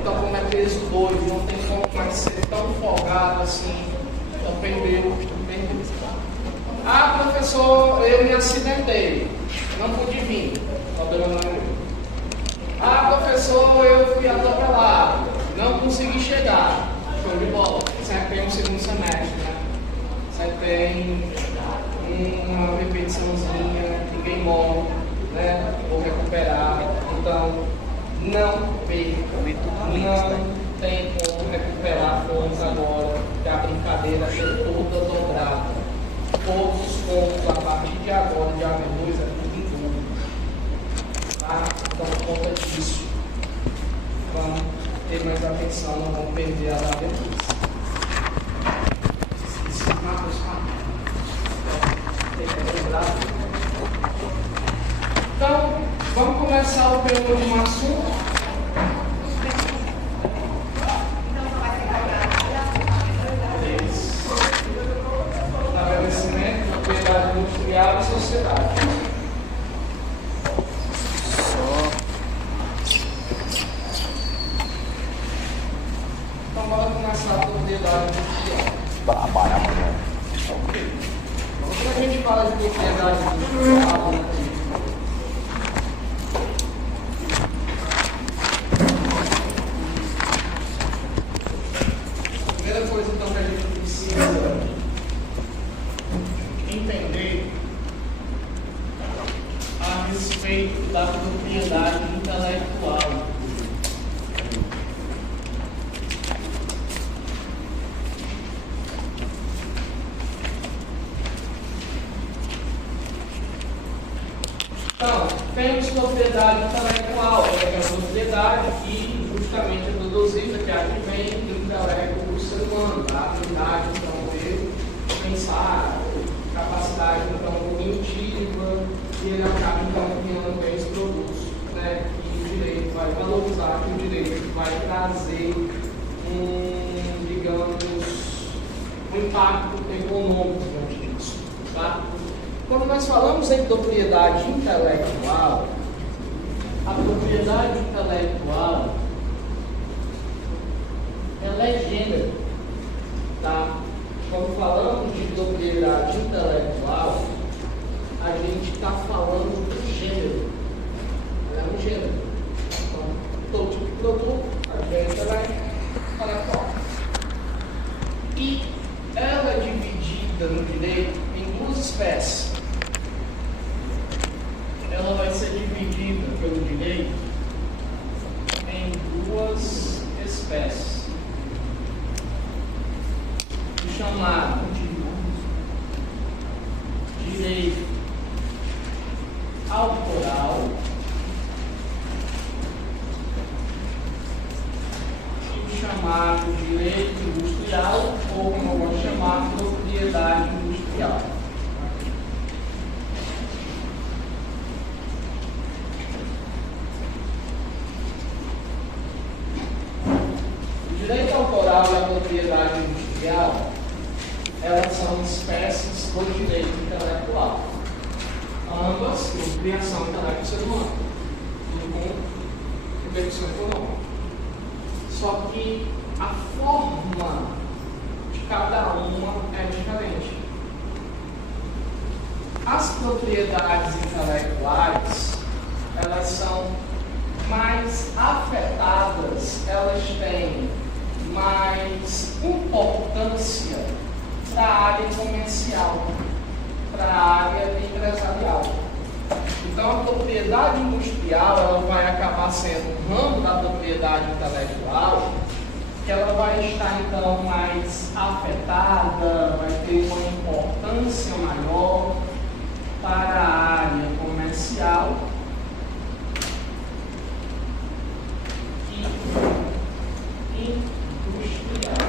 Então, como é peso 2, não tem como mais ser tão folgado assim. Então, perdeu. Ah, professor, eu me acidentei, não pude vir. Problema não é meu. Ah, professor, eu fui atropelado, não consegui chegar. Show de bola. Sempre tem um segundo semestre, né? Sempre tem uma repetiçãozinha, ninguém morre, né? Vou recuperar. Então, não perca. Não tem como recuperar fontes agora, que a brincadeira é toda dobrada. Todos os pontos a partir de agora, de AB2, é tudo em dobro. Tá? Então, por conta disso, vamos ter mais atenção, não vamos perder a AB2. Então, vamos começar o penúltimo assunto. Estabelecimento, propriedade industrial e sociedade. Então, bora começar a propriedade industrial. Quando a gente fala de propriedade industrial, a primeira coisa então que a gente precisa entender a respeito da propriedade intelectual. Então, temos propriedade intelectual, que é a propriedade que justamente é produzida, que é a que vem do intelecto do ser humano, a habilidade, então, de pensar, capacidade, então, cognitiva, e ele acaba, então, criando bens produtos, né, que o direito vai valorizar, que o direito vai trazer digamos, um impacto econômico diante disso, tá? Quando nós falamos em propriedade intelectual, a propriedade intelectual ela é gênero, tá? Quando falamos de propriedade intelectual, a gente está falando do gênero. Ela é um gênero. Então, todo tipo de produto, a gente vai intelectual. E ela é dividida no direito em duas espécies. Ela vai ser dividida pelo direito em duas espécies. O chamado de direito autoral e o chamado direito industrial, ou como eu vou chamar, propriedade industrial. O direito autoral e a propriedade industrial, elas são espécies do direito intelectual. Ambas com criação intelectual do ser humano, tudo com repercussão econômica. Só que a forma de cada uma é diferente. As propriedades intelectuais, elas são mais afetadas, elas têm mais importância para a área comercial, para a área empresarial. Então, a propriedade industrial ela vai acabar sendo um ramo da propriedade intelectual, que ela vai estar, então, mais afetada, vai ter uma importância maior para a área comercial e industrial.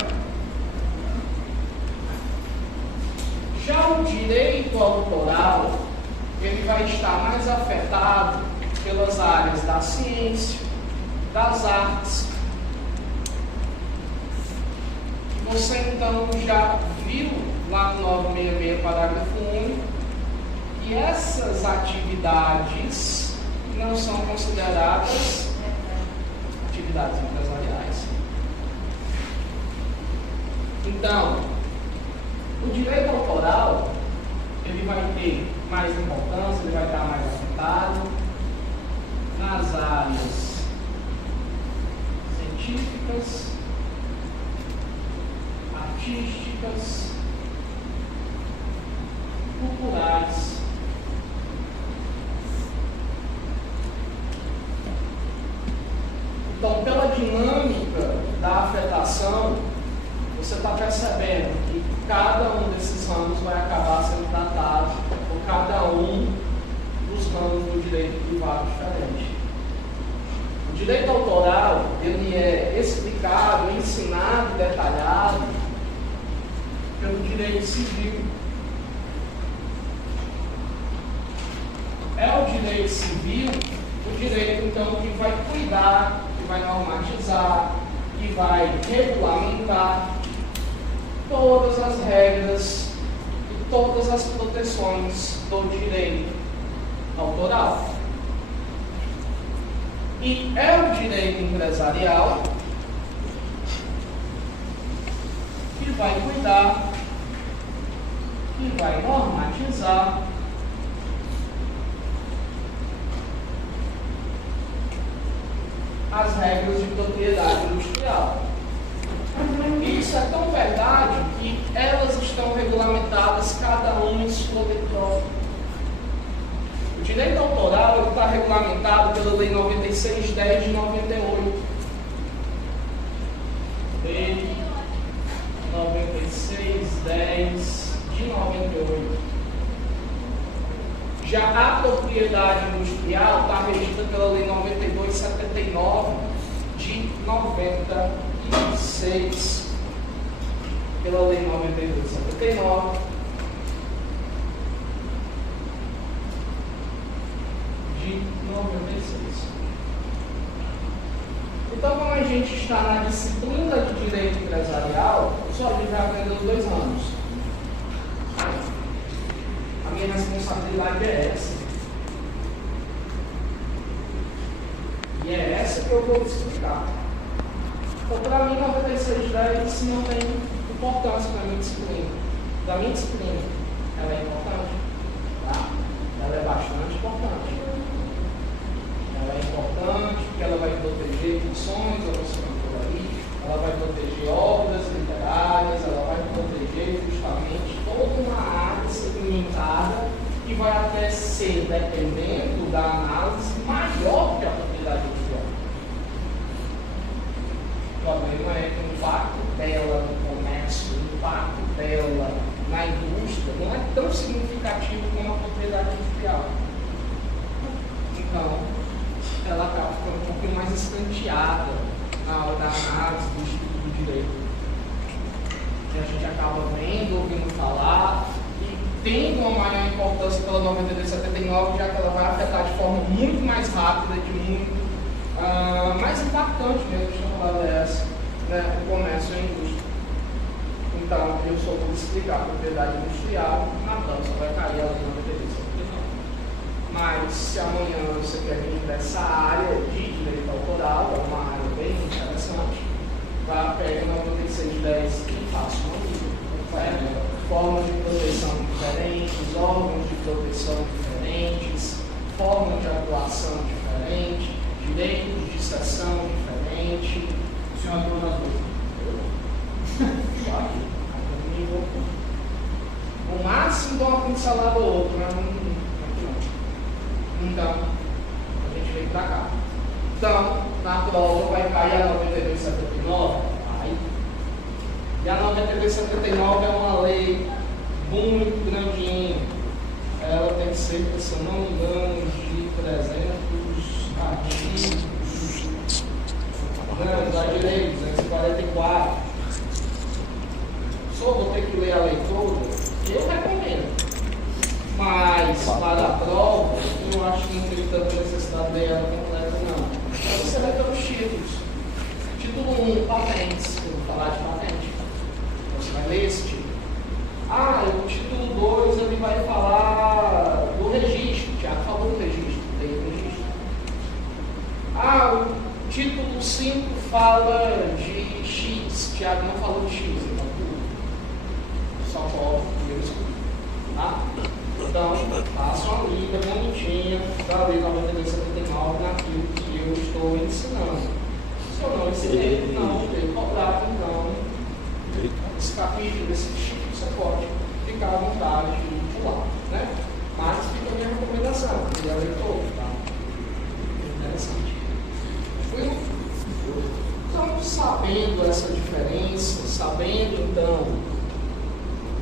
Já o direito autoral, ele vai estar mais afetado pelas áreas da ciência, das artes. Você então já viu lá no 966, parágrafo único, que essas atividades não são consideradas atividades empresariais. Então, o direito autoral, ele vai ter mais importância, ele vai estar mais afetado nas áreas científicas, artísticas, culturais, então, pela dinâmica da afetação, você está percebendo que cada um desses ramos vai acabar sendo tratado por cada um dos ramos do direito privado diferente. O direito autoral, ele é explicado, ensinado, detalhado pelo direito civil. É o direito civil, o direito, então, que vai cuidar, que vai normatizar, que vai regulamentar todas as regras e todas as proteções do direito autoral. E é o direito empresarial que vai cuidar, que vai normatizar as regras de propriedade industrial. Isso é tão verdade que elas estão regulamentadas cada uma em sua letra. O direito autoral está regulamentado pela Lei 96/10 de 98. Lei 96/10 de 98. Já a propriedade industrial está regida pela Lei 92/79 de 96. Pela Lei 92/79 de 96. Então, como a gente está na disciplina de direito empresarial, só a gente vai aprender os 2 anos. A minha responsabilidade é essa. E é essa que eu vou explicar. Então, para mim, 96/10 não tem importância para a minha disciplina. Da minha disciplina, ela é importante. Tá? Ela é bastante importante. Ela é importante porque ela vai proteger funções, você falou aí, ela vai proteger obras literárias, ela vai proteger justamente toda uma área segmentada que vai até ser, dependendo da análise, maior que a propriedade industrial. O problema é que o impacto dela no comércio, o impacto dela na indústria não é tão significativo como a propriedade industrial. Então, ela acaba ficando um pouquinho mais escanteada na hora da análise do estudo do direito. E a gente acaba vendo, ouvindo falar e tendo uma maior importância pela 92/79, já que ela vai afetar de forma muito mais rápida, de muito mais impactante mesmo, deixa eu falar dessa, né, o comércio e a indústria. Então, eu só vou explicar a propriedade industrial, na dança vai cair a Lei 92/79. Mas, se amanhã você quer vir dessa área de direito autoral, é uma área bem interessante, vá, pega 96/10 e faça uma lista. Formas de proteção diferentes, órgãos de proteção diferentes, formas de atuação diferente, direitos de sessão diferente. O senhor atuou nas duas? O máximo de uma pincelada ou outra, mas não. Então, a gente vem para cá. Então, na prova vai cair a 92/79. E a 92/79 é uma lei muito grandinha. Ela tem cerca, se eu não me engano, de 300 artigos. Não, da direito, 244. Só vou ter que ler a lei toda, eu recomendo. Mas, para a prova, eu acho que não tem tanta necessidade de ler ela completa, não. Você vai ter os títulos. Título 1, patentes. Eu vou falar de patente. Você vai ler esse título. O título 2, ele vai falar do registro. O Tiago falou do registro. Tem o registro. O título 5 fala de X. Tiago não falou de X, então só coloca o primeiro escudo. Tá? Então, faça uma lida bonitinha da Lei 92/79 naquilo que eu estou ensinando. Se eu não ensinei, não tenho cobrado, então, esse capítulo, esse tipo, você pode ficar à vontade de pular, né? Mas fica a minha recomendação, porque é leitor, tá? Interessante. Então, sabendo essa diferença, sabendo, então,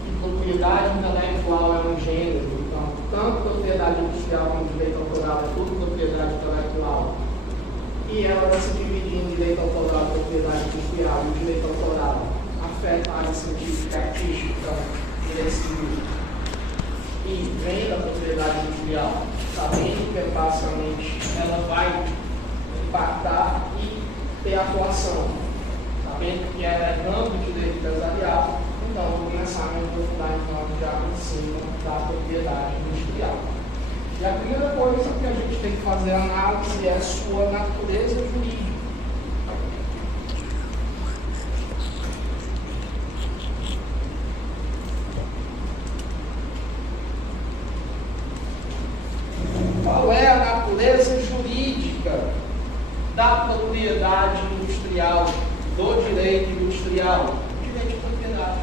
que propriedade intelectual é um gênero, então, tanto propriedade industrial como direito autoral é tudo propriedade intelectual, e ela vai se dividir em direito autoral, propriedade industrial, e o direito autoral afeta a área científica e artística, então, direito civil, e vem da propriedade industrial, sabendo que basicamente ela vai impactar e ter atuação, sabendo que ela é ramo do direito empresarial, então vou começar a me aprofundar então já em cima da propriedade industrial. E a primeira coisa que a gente tem que fazer análise é a sua natureza jurídica. Qual é a natureza jurídica da propriedade industrial, do direito industrial? Direito de propriedade.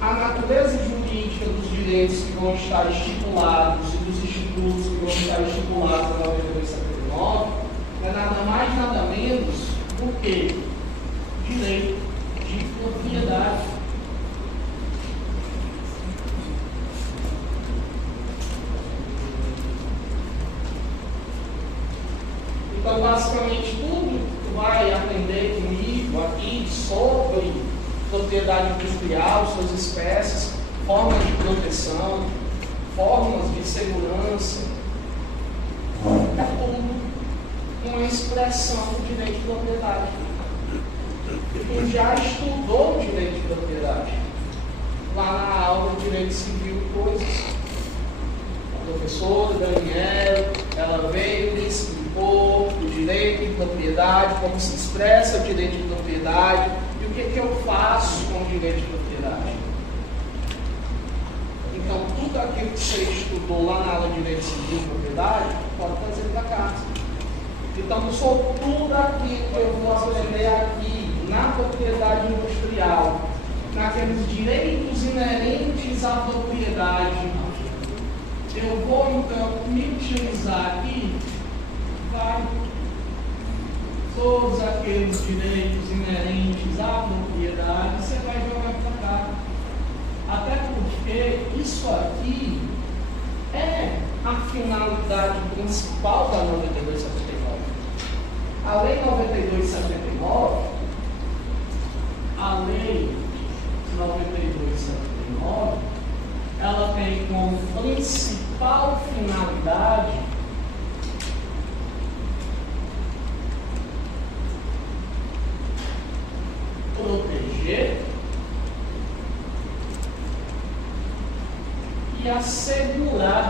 A natureza jurídica dos direitos que vão estar estipulados e dos institutos que vão estar estipulados na 92/79 é nada mais, nada menos do que direito de propriedade. Então, basicamente, tudo que tu vai aprender comigo aqui sobre propriedade industrial, suas espécies, formas de proteção, formas de segurança, é tudo uma expressão do direito de propriedade. Tu já estudou direito de propriedade lá na aula de direito civil e coisas. A professora Daniela, ela veio e explicou o direito de propriedade, como se expressa o direito de propriedade e o que eu faço com o direito de propriedade. Então, tudo aquilo que você estudou lá na aula de direito civil e propriedade, pode trazer para casa. Então, sobre tudo aquilo que eu vou aprender aqui na propriedade industrial, naqueles direitos inerentes à propriedade, eu vou então me utilizar aqui, vai, todos aqueles direitos inerentes à propriedade, você vai jogar para cá. Até porque isso aqui é a finalidade principal da 92/79. A Lei 92/79, ela tem como principal finalidade proteger e assegurar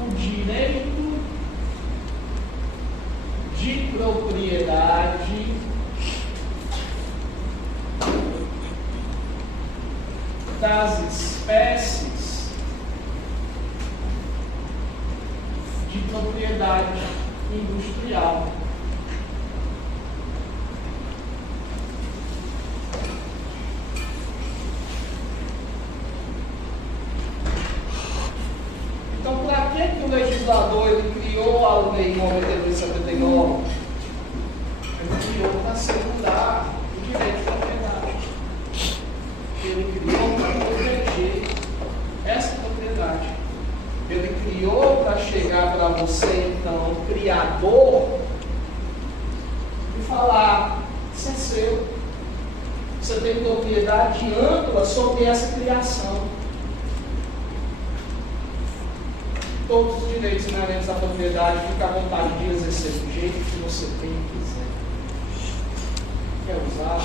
o direito de propriedade das espécies de propriedade industrial. Então, para que o legislador ele criou a Lei 92/79? Ele criou para assegurar o direito de propriedade. Ele criou para proteger essa propriedade. Ele criou para chegar para você, então, criador, e falar: isso é seu. Você tem propriedade ampla sobre essa criação. Todos os direitos inerentes à propriedade, fica à vontade de exercer do jeito que você tem e quiser. Quer usar?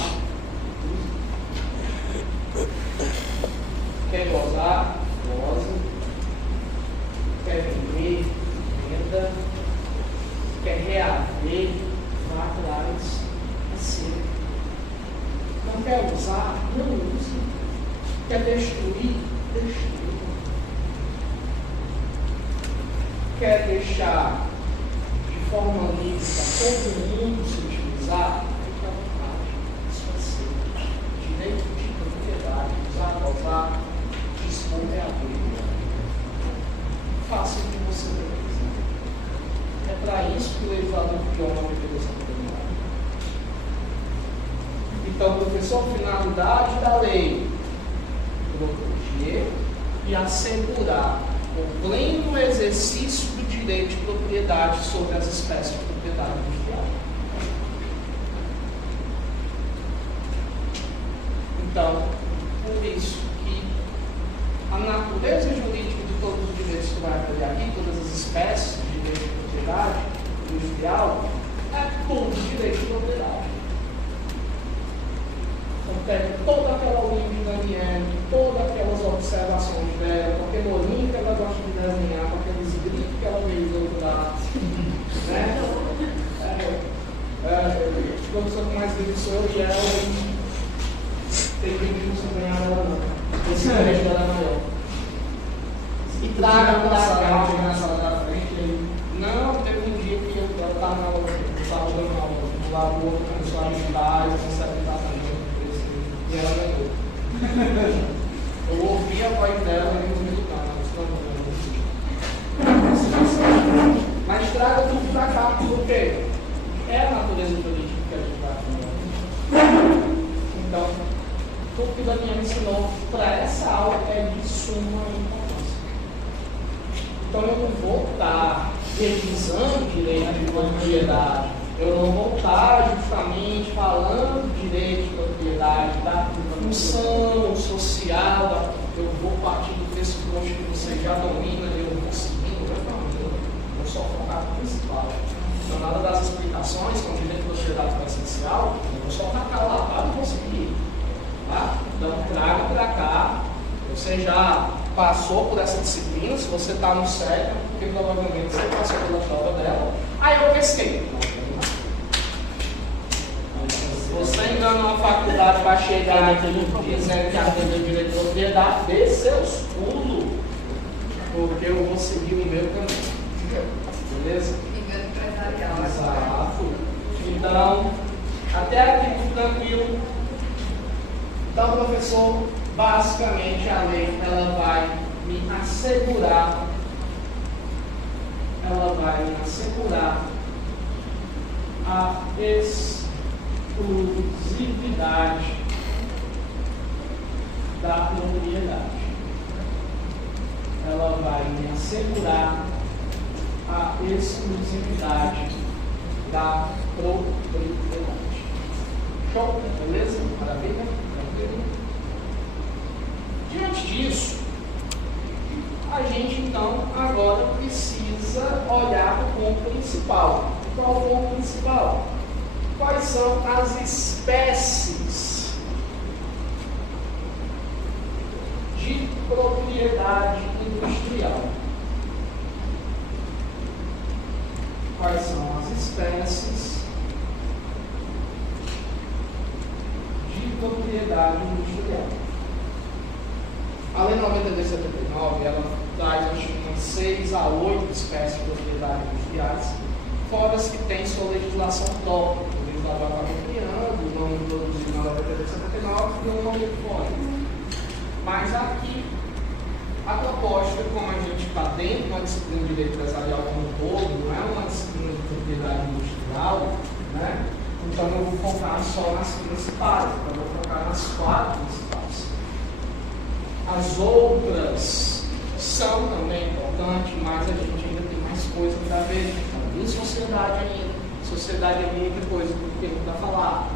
Quer gozar? Goza. quer vender, venda. Quer reaver, vá atrás, receba. Não quer usar, não use. Quer destruir, destrua. Quer deixar de forma livre para todo mundo se utilizar, fique à vontade. Isso é seu. Direito de propriedade, usar, causar, dispor é a vida. Faça o que você deve. É para isso que o legislador criou uma obrigação penal. Então, professor, finalidade da lei: proteger e assegurar o pleno exercício do direito de propriedade sobre as espécies de propriedade industrial. Então, por isso que a natureza jurídica de todos os direitos que vai haver aqui, todas as espécies de direito de propriedade industrial, é tudo direito de propriedade. Então, pega toda aquela linha de Daniel, todas aquelas observações dela, com aquele olhinho que ela gosta de desenhar, com aqueles gritos que ela fez do outro lado. Né? A professora que mais grito sou eu e ela, tem que não se ganhar ela não. Esse colégio dela é maior. E traga para cá, na sala da frente. Não, teve um dia que eu estava na aula, eu estava dando aula, do lado do outro começou a ajudar, eu comecei a tentar também, e ela ganhou. Eu ouvi a voz dela e não me tocava, mas traga tudo para cá, por quê? É a natureza jurídica que a gente vai aprender. Então, tudo que o Daniel ensinou para essa aula é de suma importância. Então eu não vou estar revisando direito de propriedade, eu não vou estar justamente falando direito de propriedade, da função social, eu vou partir do pressuposto que você já domina, eu vou seguindo, eu vou só focar no principal. Então nada das explicações, como direito de propriedade é essencial, eu vou só tacar lá para conseguir. Tá? Então traga para cá, você já passou por essa disciplina, se você está no sério, porque provavelmente você passou pela prova dela. Aí eu pesquei. Se você engana uma faculdade para chegar dizendo que aprendeu direito de propriedade, dê seus pulos, porque eu vou seguir o meu caminho. Beleza? Engano empresarial. Exato. Então, até aqui tudo tranquilo. Então, professor, basicamente a lei ela vai me assegurar a exclusividade da propriedade. Ela vai me assegurar a exclusividade da propriedade. Show? Beleza? Maravilha? Diante disso, a gente então agora precisa olhar para o ponto principal. Qual é o ponto principal? Quais são as espécies de propriedade industrial? Quais são as espécies de propriedade industrial? A Lei 92/79, ela traz acho que umas 6 a 8 espécies de propriedade industriais, fora as que têm sua legislação própria. O legislador acaba criando, não introduzido na 92/79 e não é fora. Mas aqui, a proposta, como a gente está dentro de uma disciplina de direito empresarial como um todo, não é uma disciplina de propriedade industrial, né? Então eu vou focar só nas principais, então eu vou focar nas 4 principais. As outras são também importantes, mas a gente ainda tem mais coisa para ver. E sociedade ainda. Sociedade é muita coisa que tem para falar.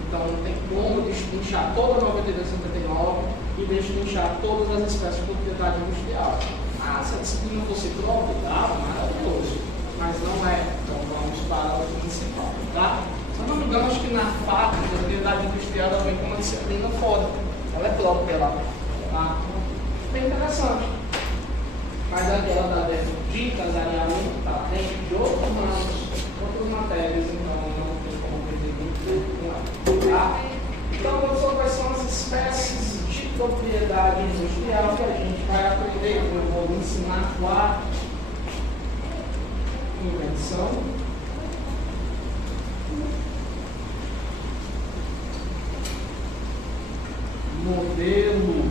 Então não tem como destrinchar toda a 92/79 e destrinchar todas as espécies de propriedade industrial. Ah, se a disciplina fosse própria, tá? Maravilhoso. Mas não é. Então vamos para o principal, tá? Se eu não me engano, acho que na FAC, a propriedade industrial ela vem com uma disciplina fora. Ela é própria lá. Tá? Bem interessante. Mas aquela da de empresariamento, patente, de outras matérias, então não tem como perder muito tempo, tá? Então, professor, quais são as espécies de propriedade industrial que a gente vai aprender? Eu vou ensinar 4. Invenção, modelo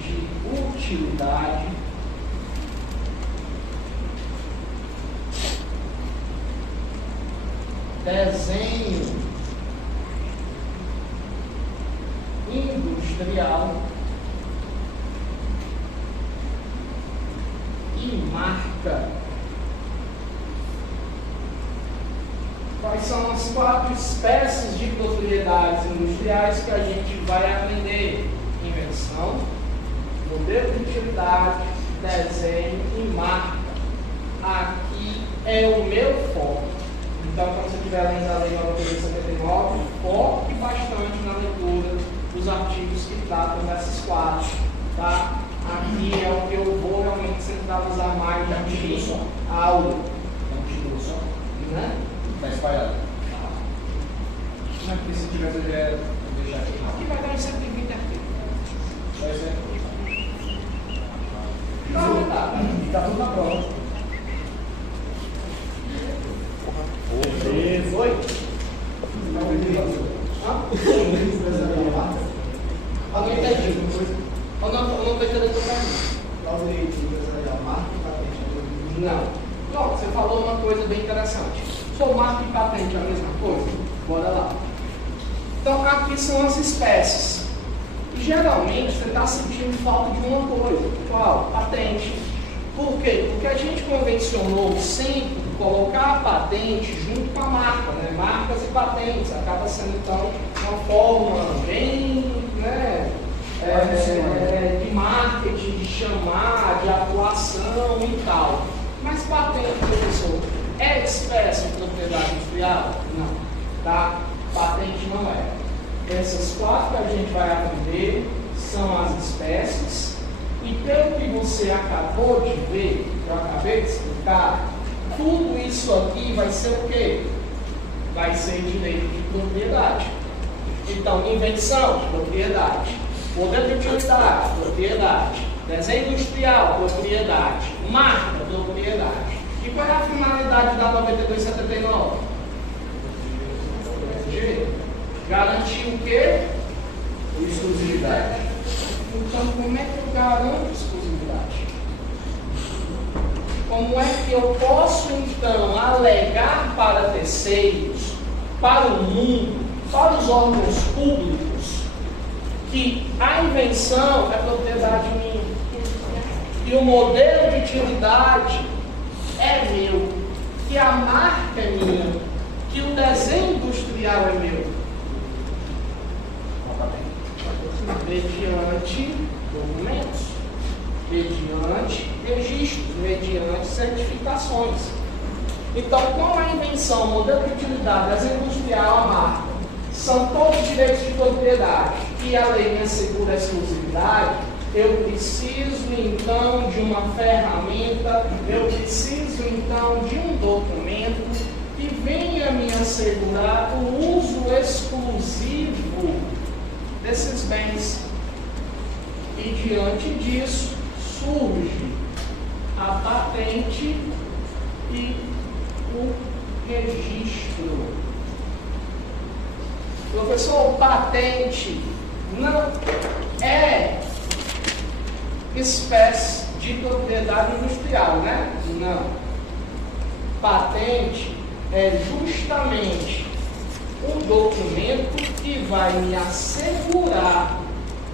de utilidade, desenho industrial e marca. Quais são as 4 espécies de propriedades industriais que a gente vai aprender? Invenção, modelo de utilidade, desenho e marca. Aqui é o meu foco. Então, quando você estiver lendo a Lei 9.79, foque bastante na leitura dos artigos que tratam dessas 4. Tá? Aqui é o que eu vou realmente centralizar mais na aula. É um título só? Né? Está espalhado. Mas se tivesse ideia, vou deixar aqui. Aqui vai dar uns 120 artigos. Vai ser. Não, tá. Está tudo na prova. Foi? Eu não entendi. Eu não estou entendendo o caminho. Qual o direito empresarial? Marca e patente? Não. Não, você falou uma coisa bem interessante. Sou marca e patente é a mesma coisa? Bora lá. Então, aqui são as espécies. E geralmente você está sentindo falta de uma coisa. Qual? Patente. Por quê? Porque a gente convencionou sempre colocar a patente junto com a marca, né? Marcas e patentes. Acaba sendo, então, uma forma bem, né, de marketing, de chamar, de atuação e tal. Mas patente, professor, é espécie de propriedade industrial? Não. Tá? Patente não é. Essas 4 que a gente vai aprender são as espécies. E pelo que você acabou de ver, eu acabei de explicar, tudo isso aqui vai ser o quê? Vai ser direito de propriedade. Então, invenção, propriedade. Modelo de utilidade, propriedade. Desenho industrial, propriedade. Marca, propriedade. E qual é a finalidade da 9279? Garantir o quê? Exclusividade. Então, como é que eu garanto exclusividade? Como é que eu posso, então, alegar para terceiros, para o mundo, para os órgãos públicos, que a invenção é propriedade minha, e o modelo de utilidade é meu, que a marca é minha, que o desenho industrial é meu? Mediante documentos, mediante registros, mediante certificações. Então, com a invenção, modelo de utilidade, desenho industrial, a marca, são todos direitos de propriedade e a lei me assegura a exclusividade, eu preciso então de uma ferramenta, eu preciso então de um documento que venha me assegurar o uso exclusivo desses bens. E diante disso surge a patente e o registro. Professor, patente não é espécie de propriedade industrial, né? Não. Patente é justamente um documento que vai me assegurar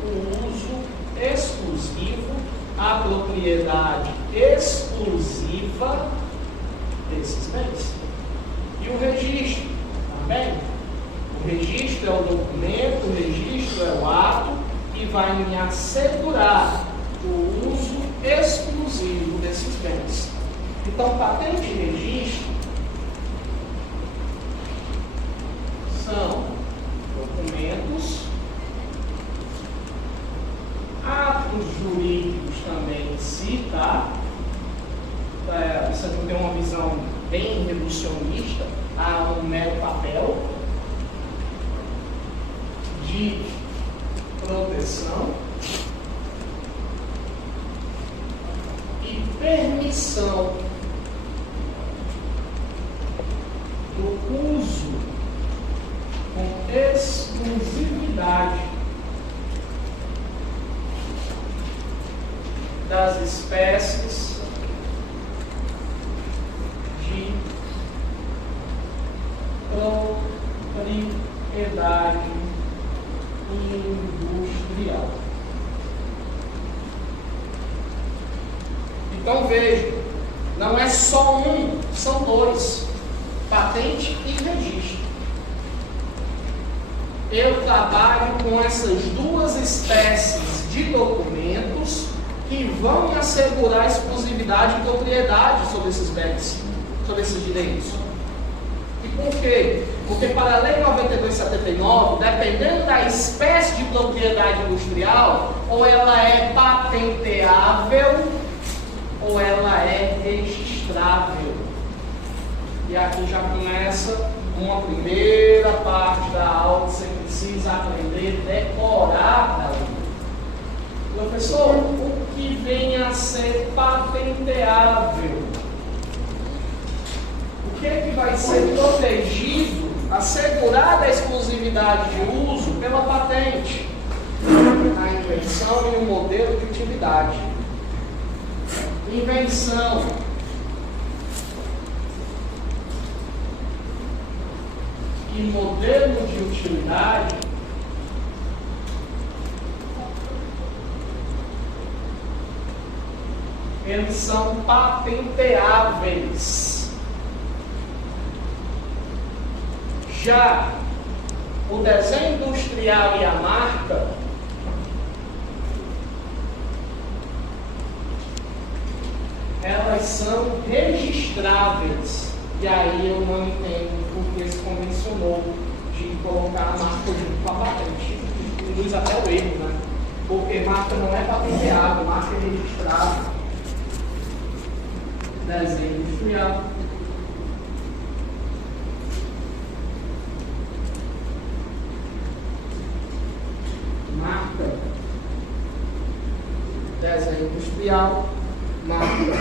o uso exclusivo, a propriedade exclusiva desses bens. E o registro também. O registro é o documento, o registro é o ato que vai me assegurar o uso exclusivo desses bens. Então, patente e registro são documentos, atos marcos jurídicos também em si, tá? Você não tem uma visão bem reducionista, há um mero papel de proteção e permissão do uso com exclusividade das espécies de propriedade industrial. Então veja, não é só um, são dois: patente e registro. Eu trabalho com essas duas espécies de documentos que vão me assegurar exclusividade e propriedade sobre esses bens, sobre esses direitos. E por quê? Porque para a Lei 9279, dependendo da espécie de propriedade industrial, ou ela é patenteável, ou ela é registrável. E aqui já começa uma primeira parte da aula que você precisa aprender, decorar da lei. Professor, o que vem a ser patenteável? O que é que vai ser protegido, assegurada a exclusividade de uso pela patente? A invenção e o modelo de utilidade. Invenção. E modelo de utilidade eles são patenteáveis. Já o desenho industrial e a marca elas são registráveis. E aí eu não entendo porque se convencionou de colocar a marca junto com a patente. Induz até o erro, né? Porque marca não é patenteável, marca é registrável. Desenho industrial. Marca. Desenho industrial. Marca.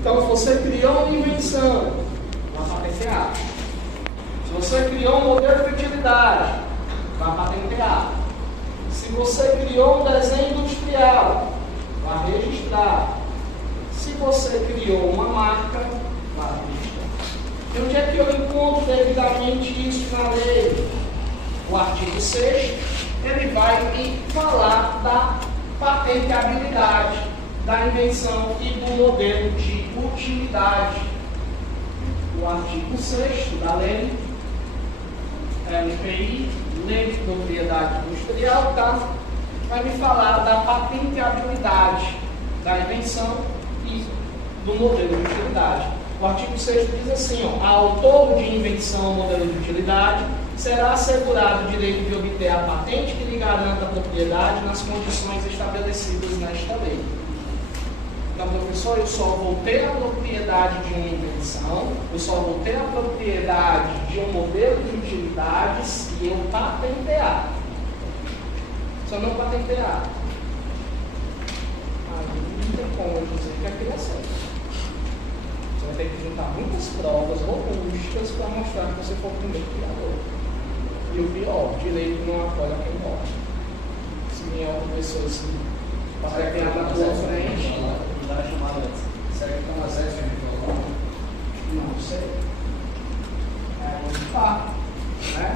Então, se você criou uma invenção, vai patentear. Se você criou um modelo de utilidade, vai patentear. Se você criou um desenho industrial, vai registrar. Se você criou uma marca, vai registrar. E onde é que eu encontro devidamente isso na lei? O artigo 6º, ele vai me falar da patenteabilidade, da invenção e do modelo de utilidade. O artigo 6º da lei, LPI, Lei de Propriedade Industrial, tá? Vai me falar da patenteabilidade, da invenção e do modelo de utilidade. O artigo 6º diz assim, ó, a autor de invenção ou modelo de utilidade será assegurado o direito de obter a patente que lhe garanta a propriedade nas condições estabelecidas nesta lei. Então, professor, eu só vou ter a propriedade de uma invenção, eu só vou ter a propriedade de um modelo de utilidades se eu patentear. Se eu não patentear, não tem como eu dizer que aquilo é certo. Você vai ter que juntar muitas provas robustas para mostrar que você foi o primeiro criador. E o pior, direito não apoia quem morre. Se vier outra pessoa assim, para criar na tua frente. Será que está no acesso a informação? Não sei. Tá. Né?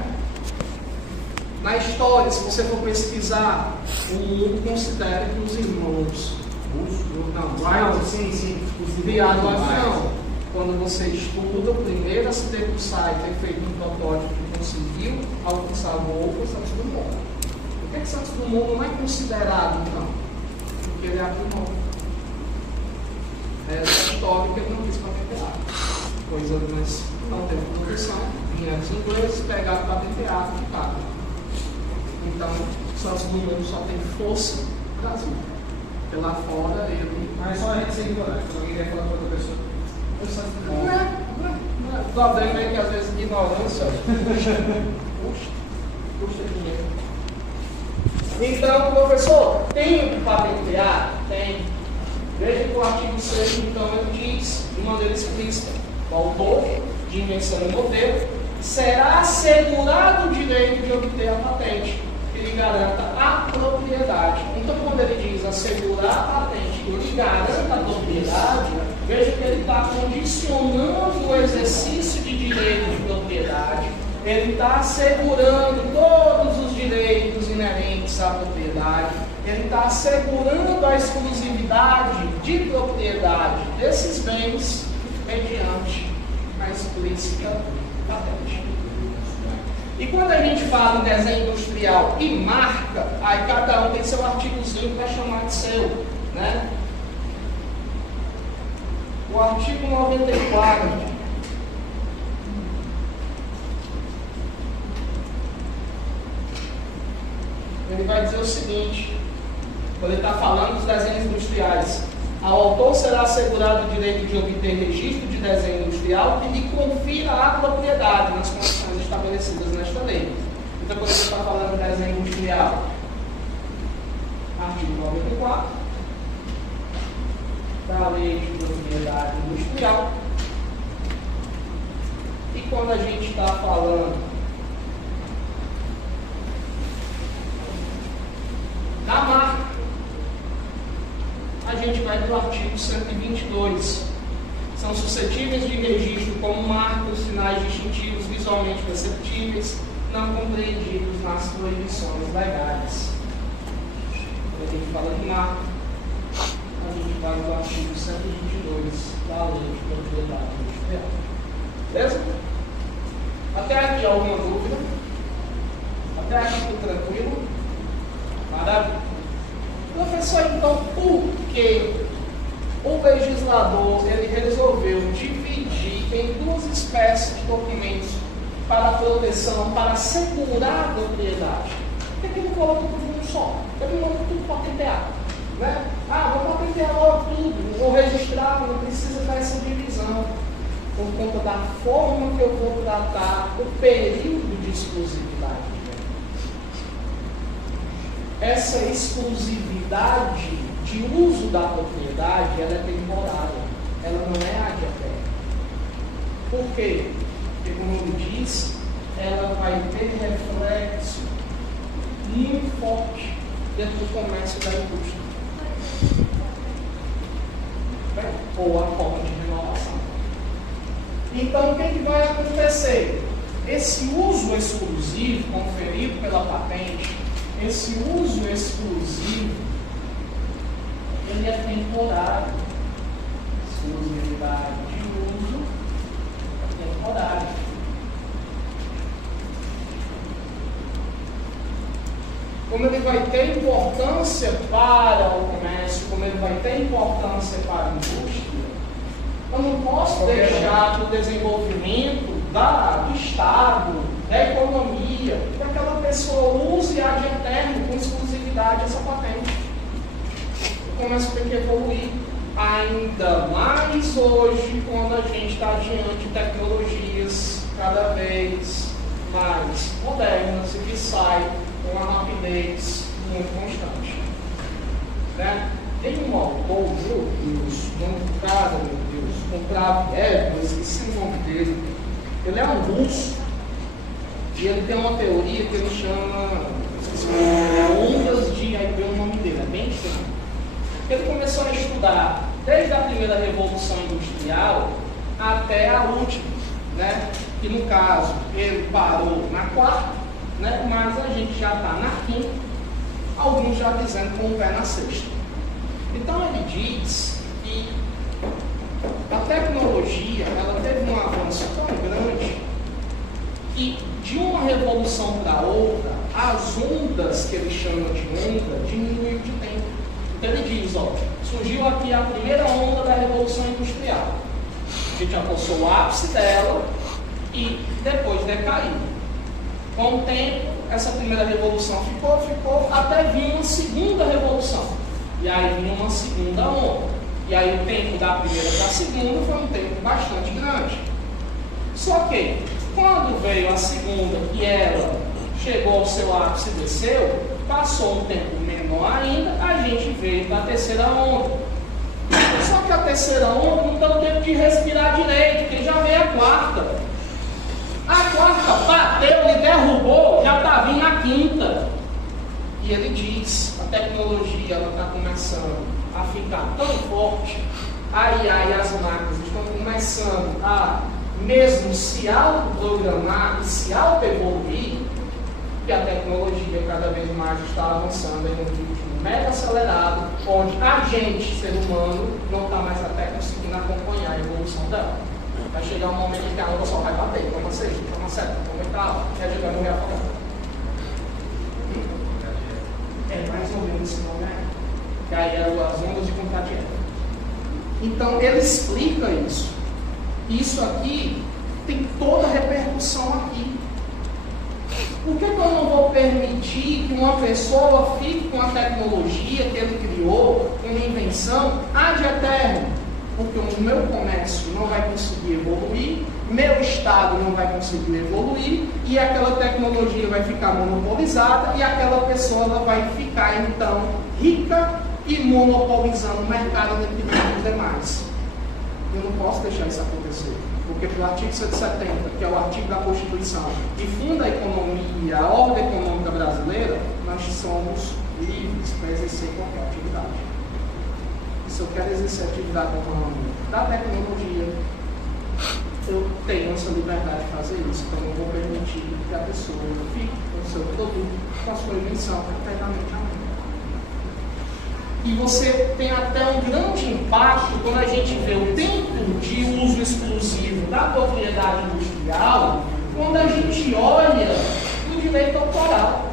Na história, se você for pesquisar, o mundo considera que os irmãos. Os criados não. Quando você estuda, o primeiro a se debruçar e ter feito um protótipo que conseguiu alcançar o voo foi Santos Dumont. Por que Santos Dumont não é considerado, então? Porque ele abriu mão. Essa história que ele não quis patentear. Coisa, mas não teve produção. Vinha dos ingleses, pegaram patenteado e ficaram. Então, Santos Dumont só tem força no Brasil. Porque lá fora ele. Mas só a gente se ignorar. Se alguém quer falar para outra pessoa, eu só Não é. O problema é que às vezes ignorância custa dinheiro. Então, professor, tem que patentear? Tem. Veja que o artigo 6, então, ele diz, de maneira explícita, o autor de invenção e modelo será assegurado o direito de obter a patente, que lhe garanta a propriedade. Então, quando ele diz assegurar a patente, que lhe garanta a propriedade, veja que ele está condicionando o exercício de direito de propriedade, ele está assegurando todos os direitos inerentes à propriedade, ele está assegurando a exclusividade de propriedade desses bens mediante a explícita patente. E quando a gente fala em desenho industrial e marca, aí cada um tem seu artigozinho para chamar de seu, né? O artigo 94. Ele vai dizer o seguinte, quando ele está falando dos desenhos industriais: ao autor será assegurado o direito de obter registro de desenho industrial que lhe confira a propriedade nas condições estabelecidas nesta lei. Então, quando ele está falando de desenho industrial, artigo 94 da Lei de Propriedade Industrial. E quando a gente está falando da marca, a gente vai para o artigo 122. São suscetíveis de registro como marcos, sinais distintivos visualmente perceptíveis, não compreendidos nas proibições legais. Quando a gente fala de marca, a gente vai para o artigo 122 da Lei de Propriedade Industrial. Beleza? Até aqui alguma dúvida? Até aqui tudo tranquilo? Maravilha. Professor, então por que o legislador ele resolveu dividir em duas espécies de documentos para proteção, para assegurar a propriedade? Por que ele não coloca tudo num só? Ele manda tudo patentear, né? Vou patentear logo tudo, vou registrar, não precisa dar essa divisão, por conta da forma que eu vou tratar o período de exclusividade. Essa exclusividade de uso da propriedade, ela é temporária, ela não é ad eterna. Por quê? Porque, como ele diz, ela vai ter reflexo muito forte dentro do comércio da indústria. Ou a forma de renovação. Então, o que vai acontecer? Esse uso exclusivo conferido pela patente, esse uso exclusivo, ele é temporário. Exclusividade de uso é temporário. Como ele vai ter importância para o comércio, como ele vai ter importância para a indústria, eu não posso deixar para o desenvolvimento do Estado, da economia, para que aquela pessoa use ad eterno, com exclusividade, essa patente. O comércio tem que evoluir, ainda mais hoje, quando a gente está diante de tecnologias cada vez mais modernas e que saem com uma rapidez muito constante. Né? Tem um autor, meu Deus, um cara, meu Deus, comprava época, eu esqueci o nome dele. Ele é um russo e ele tem uma teoria que ele chama, esqueci o nome, ondas de, aí veio o nome dele, é bem estranho. Ele começou a estudar desde a primeira revolução industrial até a última, né? Que no caso ele parou na quarta, né? Mas a gente já está na quinta, alguns já dizendo com o pé na sexta. Então ele diz que a tecnologia ela teve um avanço tão grande que de uma revolução para outra, as ondas que ele chama de onda diminuiu de tempo. Então ele diz, surgiu aqui a primeira onda da Revolução Industrial. A gente alcançou o ápice dela e depois decaiu. Com o tempo, essa primeira revolução ficou, até vir uma segunda revolução. E aí vinha uma segunda onda. E aí o tempo da primeira para a segunda foi um tempo bastante grande. Só que, quando veio a segunda e ela chegou ao seu ápice e desceu, passou um tempo menor ainda, a gente veio para a terceira onda. Só que a terceira onda não deu tempo de respirar direito, porque já veio a quarta. A quarta bateu, ele derrubou, já está vindo a quinta. E ele diz, a tecnologia está começando a ficar tão forte, as máquinas estão começando a mesmo se autoprogramar e se auto-evoluir, que a tecnologia cada vez mais está avançando em um ritmo mega acelerado, onde a gente, ser humano, não está mais até conseguindo acompanhar a evolução dela. Vai chegar um momento em que a onda só vai bater, toma 6, toma 7, toma 8, quer chegar no real afogado. É mais ou menos esse nome aí. Que aí eram as ondas de contato direto. Então ele explica isso. Isso aqui tem toda a repercussão aqui. Por que eu não vou permitir que uma pessoa fique com a tecnologia que ele criou, com uma invenção, ad eterno? Porque o meu comércio não vai conseguir evoluir, meu estado não vai conseguir evoluir, e aquela tecnologia vai ficar monopolizada, e aquela pessoa ela vai ficar, então, rica e monopolizando o mercado entre os demais. Eu não posso deixar isso acontecer. Porque pelo artigo 170, que é o artigo da Constituição, que funda a economia, a ordem econômica brasileira, nós somos livres para exercer qualquer atividade. E se eu quero exercer atividade econômica da tecnologia, eu tenho essa liberdade de fazer isso. Então eu vou permitir que a pessoa fique com o seu produto, com a sua invenção, perfeitamente a mim. E você tem até um grande impacto quando a gente vê o tempo de uso exclusivo da propriedade industrial, quando a gente olha o direito autoral.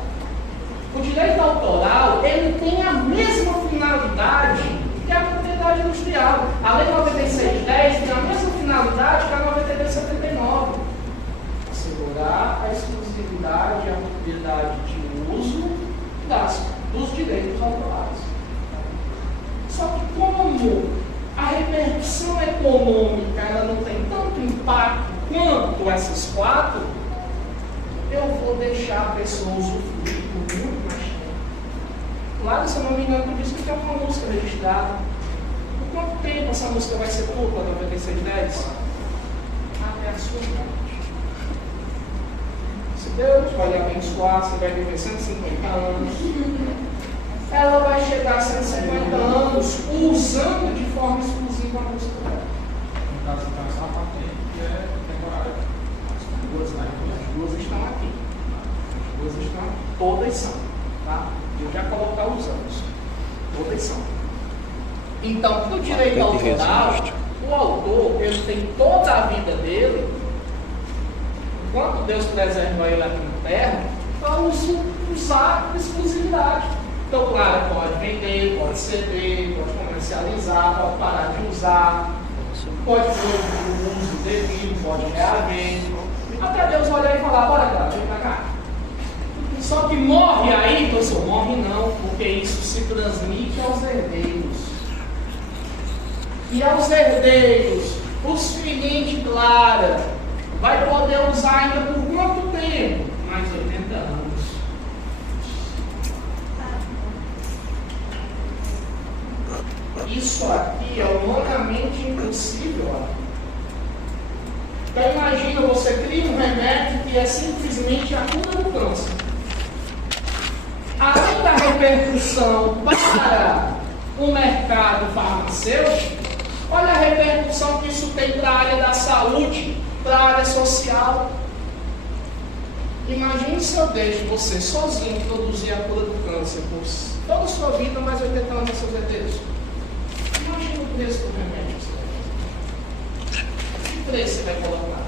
O direito autoral, ele tem a mesma finalidade que a propriedade industrial. A Lei 9610 tem a mesma finalidade que a 9279. Assegurar a exclusividade e a propriedade de uso dos direitos autorais. Só que como a repercussão econômica ela não tem tanto impacto quanto essas quatro, eu vou deixar a pessoa usufruir por muito mais tempo. Claro, se eu não me engano, por isso que tem uma música registrada. Por quanto tempo essa música vai ser tua para 9610? Até a sua morte. Se Deus vai lhe abençoar, você vai viver 150 anos. Ela vai chegar a 150 anos usando de forma exclusiva a música dela. No caso, então, essa patente que é temporária. As duas estão aqui. As duas estão aqui. Todas são. Tá? Eu já colocar os anos. Todas são. Então, no direito autoral, o autor ele tem toda a vida dele, enquanto Deus preserva ele aqui na terra, para usar com exclusividade. Então, claro, pode vender, pode ceder, pode comercializar, pode parar de usar, pode ter o uso devido, pode reaver. Até Deus olhar e falar, bora cá, vem pra cá. Só que morre aí, pessoal, morre não, porque isso se transmite aos herdeiros. E aos herdeiros, os filhinhos de Clara, vai poder usar ainda por quanto tempo? Mais 80 anos. Isso aqui é humanamente impossível. Então imagina, você cria um remédio que é simplesmente a cura do câncer. Além da repercussão para o mercado farmacêutico, olha a repercussão que isso tem para a área da saúde, para a área social. Imagine se eu deixo você sozinho produzir a cura do câncer por toda a sua vida, mais 80 anos a seus herdeiros. Imagina o preço do remédio que você vai fazer. Que preço você vai colocar?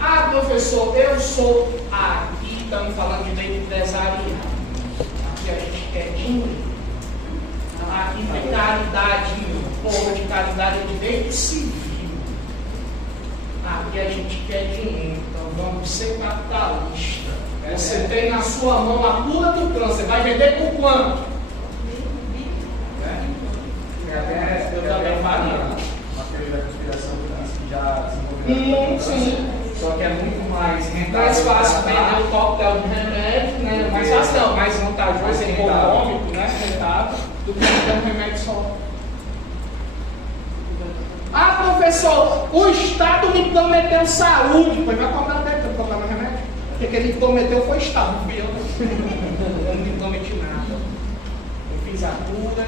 Ah, professor, eu sou aqui, estamos falando de direito empresarial. Aqui a gente quer dinheiro. Aqui tem caridade, forma de caridade de direito civil. Aqui a gente quer dinheiro, então vamos ser capitalistas. Você tem na sua mão a cura do câncer. Vai vender por quanto? Eu também faria. Uma teoria da conspiração que já desenvolveu. Sim. Só que é muito mais rentável. Mais fácil vender um coquetel de remédio, né? Mais fácil não, mais vantajoso, econômico, né? Rentável, do que vender um remédio só. Ah, professor, o Estado me prometeu saúde. Pois vai cobrar dele para comprar meu remédio. Porque quem me prometeu foi o Estado, não fui eu. Eu não me prometi nada. Eu fiz a cura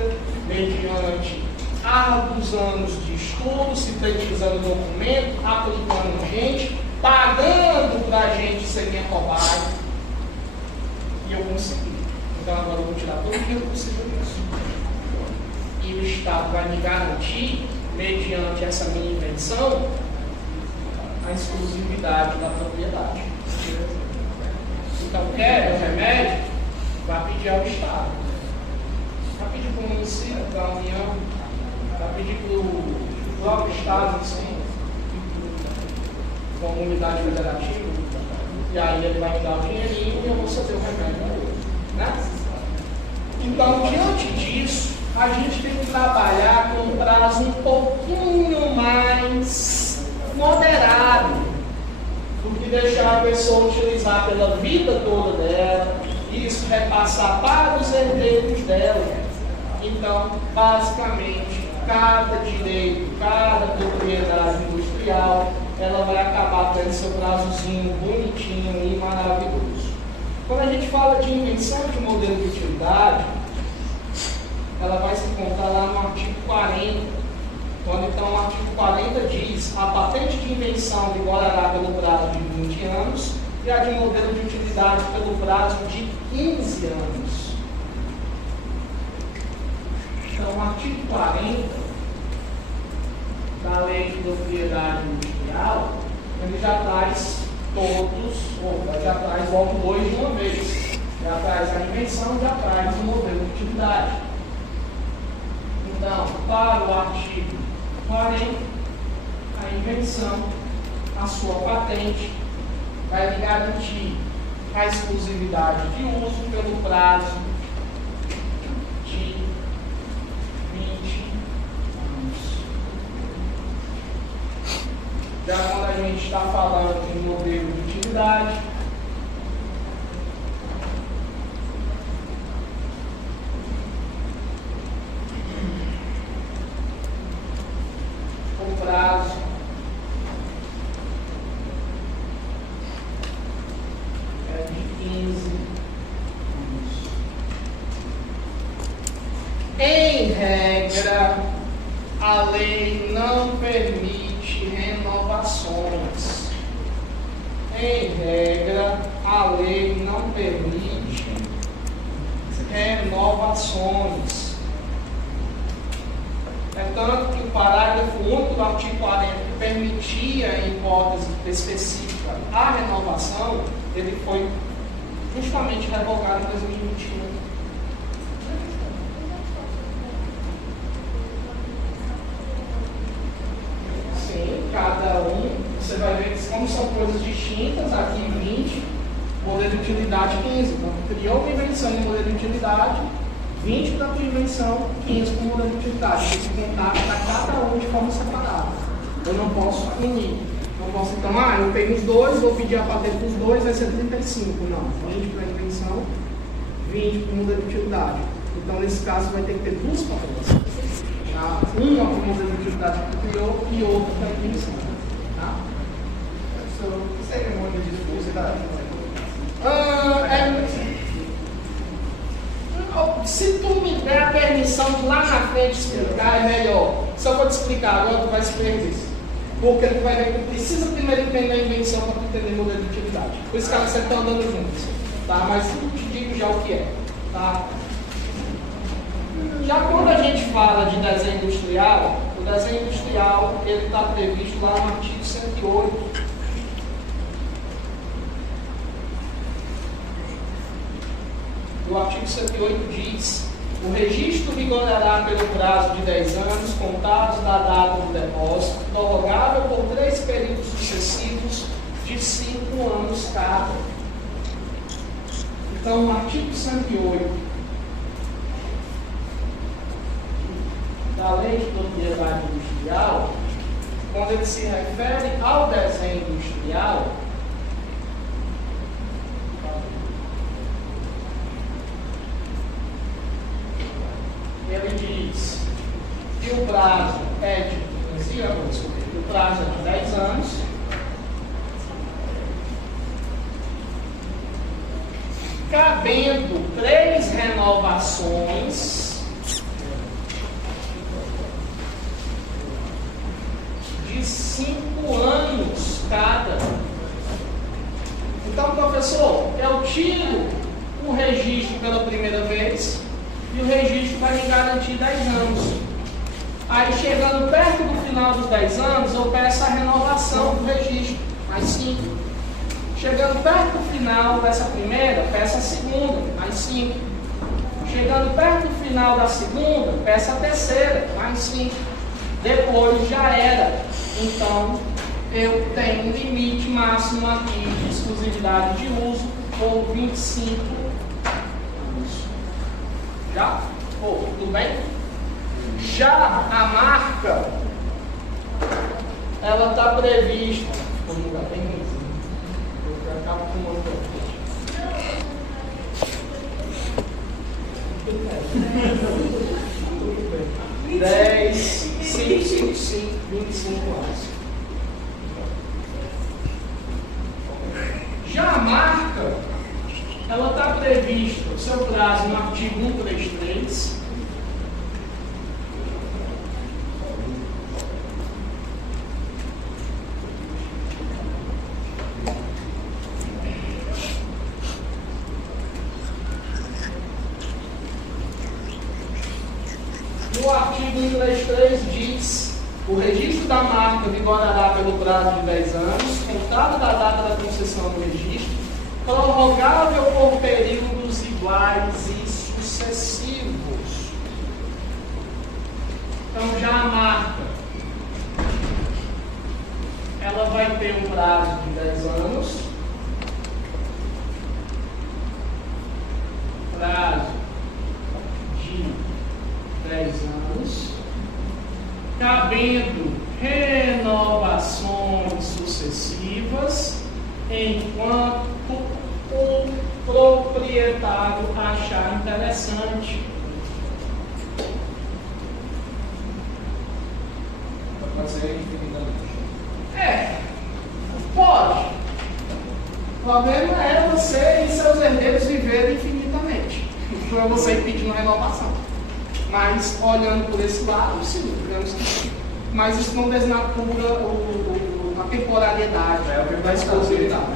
mediante árduos anos de estudo, sintetizando documento, aplicando gente, pagando para a gente ser minha cobaia. E eu consegui. Então agora eu vou tirar todo o dinheiro possível disso. E o Estado vai me garantir, mediante essa minha invenção, a exclusividade da propriedade. Então, quer o remédio? Vai pedir ao Estado. Vai pedir para o município, para a União, vai pedir para o próprio Estado, assim, com a unidade federativa, e aí ele vai me dar o dinheirinho e eu vou saber o remédio, né? Então, diante disso, a gente tem que trabalhar com um prazo um pouquinho mais moderado do que deixar a pessoa utilizar pela vida toda dela, e isso repassar para os herdeiros dela. Então, basicamente, cada direito, cada propriedade industrial, ela vai acabar tendo seu prazozinho bonitinho e maravilhoso. Quando a gente fala de invenção de modelo de utilidade, ela vai se encontrar lá no artigo 40, quando então o artigo 40 diz: a patente de invenção vigorará pelo prazo de 20 anos e a de modelo de utilidade pelo prazo de 15 anos. Então, o artigo 40 da Lei de Propriedade Industrial, ele já traz todos, ou já traz logo dois de uma vez. Já traz a invenção, já traz o modelo de utilidade. Então, para o artigo 40, a invenção, a sua patente, vai lhe garantir a exclusividade de uso pelo prazo de 20 anos. Já quando a gente está falando de modelo de utilidade, o prazo é de 15 anos. Em regra, a lei não permite renovações. Em regra, a lei não permite renovações. É tanto que o parágrafo único do artigo 40, que permitia, em hipótese específica, a renovação, ele foi justamente revogado em 2021. Sim, cada um, você vai ver que como são coisas distintas, aqui 20, modelo de utilidade 15. Então, criou uma invenção de modelo de utilidade, 20 da tua invenção, 15 para o modelo de utilidade. Tem que contar para cada um de forma separada. Eu não posso unir. Não posso, então, eu tenho os dois, vou pedir a patente dos dois, vai ser 35. Não, 20 para a invenção, 20 para o modelo de utilidade. Então, nesse caso, vai ter que ter duas patentes. Tá? Uma para o modelo de utilidade que criou e outra para a invenção. Tá? Que cerimônia de discurso se tu me der a permissão de lá na frente explicar, é melhor. Se eu vou te explicar agora, tu vai se perder. Porque tu vai ver que tu precisa primeiro entender a invenção para tu entender o modelo de utilidade. Por isso que elas estão andando juntos. Tá? Mas eu te digo já o que é. Tá? Já quando a gente fala de desenho industrial, o desenho industrial ele está previsto lá no artigo 108. O artigo 108 diz: o registro vigorará pelo prazo de 10 anos, contados da data do depósito, prorrogável por 3 períodos sucessivos de 5 anos cada. Então, o artigo 108 da Lei de Propriedade Industrial, quando ele se refere ao desenho industrial, ele diz que o prazo é de 15 anos, o prazo é de 10 anos, cabendo 3 renovações de 5 anos cada. Então, professor, eu tiro o registro pela primeira vez e o registro vai me garantir 10 anos. Aí, chegando perto do final dos 10 anos, eu peço a renovação do registro, mais 5. Chegando perto do final dessa primeira, peço a segunda, mais 5. Chegando perto do final da segunda, peço a terceira, mais 5. Depois já era. Então, eu tenho um limite máximo aqui de exclusividade de uso por 25 anos. Já? Tudo bem? Já a marca, ela está prevista. Vamos lugar tem isso. Eu acabo com o outro. 10, 5, 5, 5, 25 anos. Já a marca, ela está prevista, o seu prazo no artigo 133. O artigo 133 diz: o registro da marca vigorará pelo prazo de 10 anos, contado da data da concessão do registro, prorrogável por períodos iguais e sucessivos. Então, já a marca, ela vai ter um prazo de 10 anos, prazo de 10 anos, cabendo renovações sucessivas, enquanto o proprietário achar interessante. Pode ser infinitamente. Pode. O problema é você e seus herdeiros viverem infinitamente. Não é você pedindo renovação. Mas, olhando por esse lado, sim, digamos que sim. Mas isso não desnatura a temporariedade da exclusividade.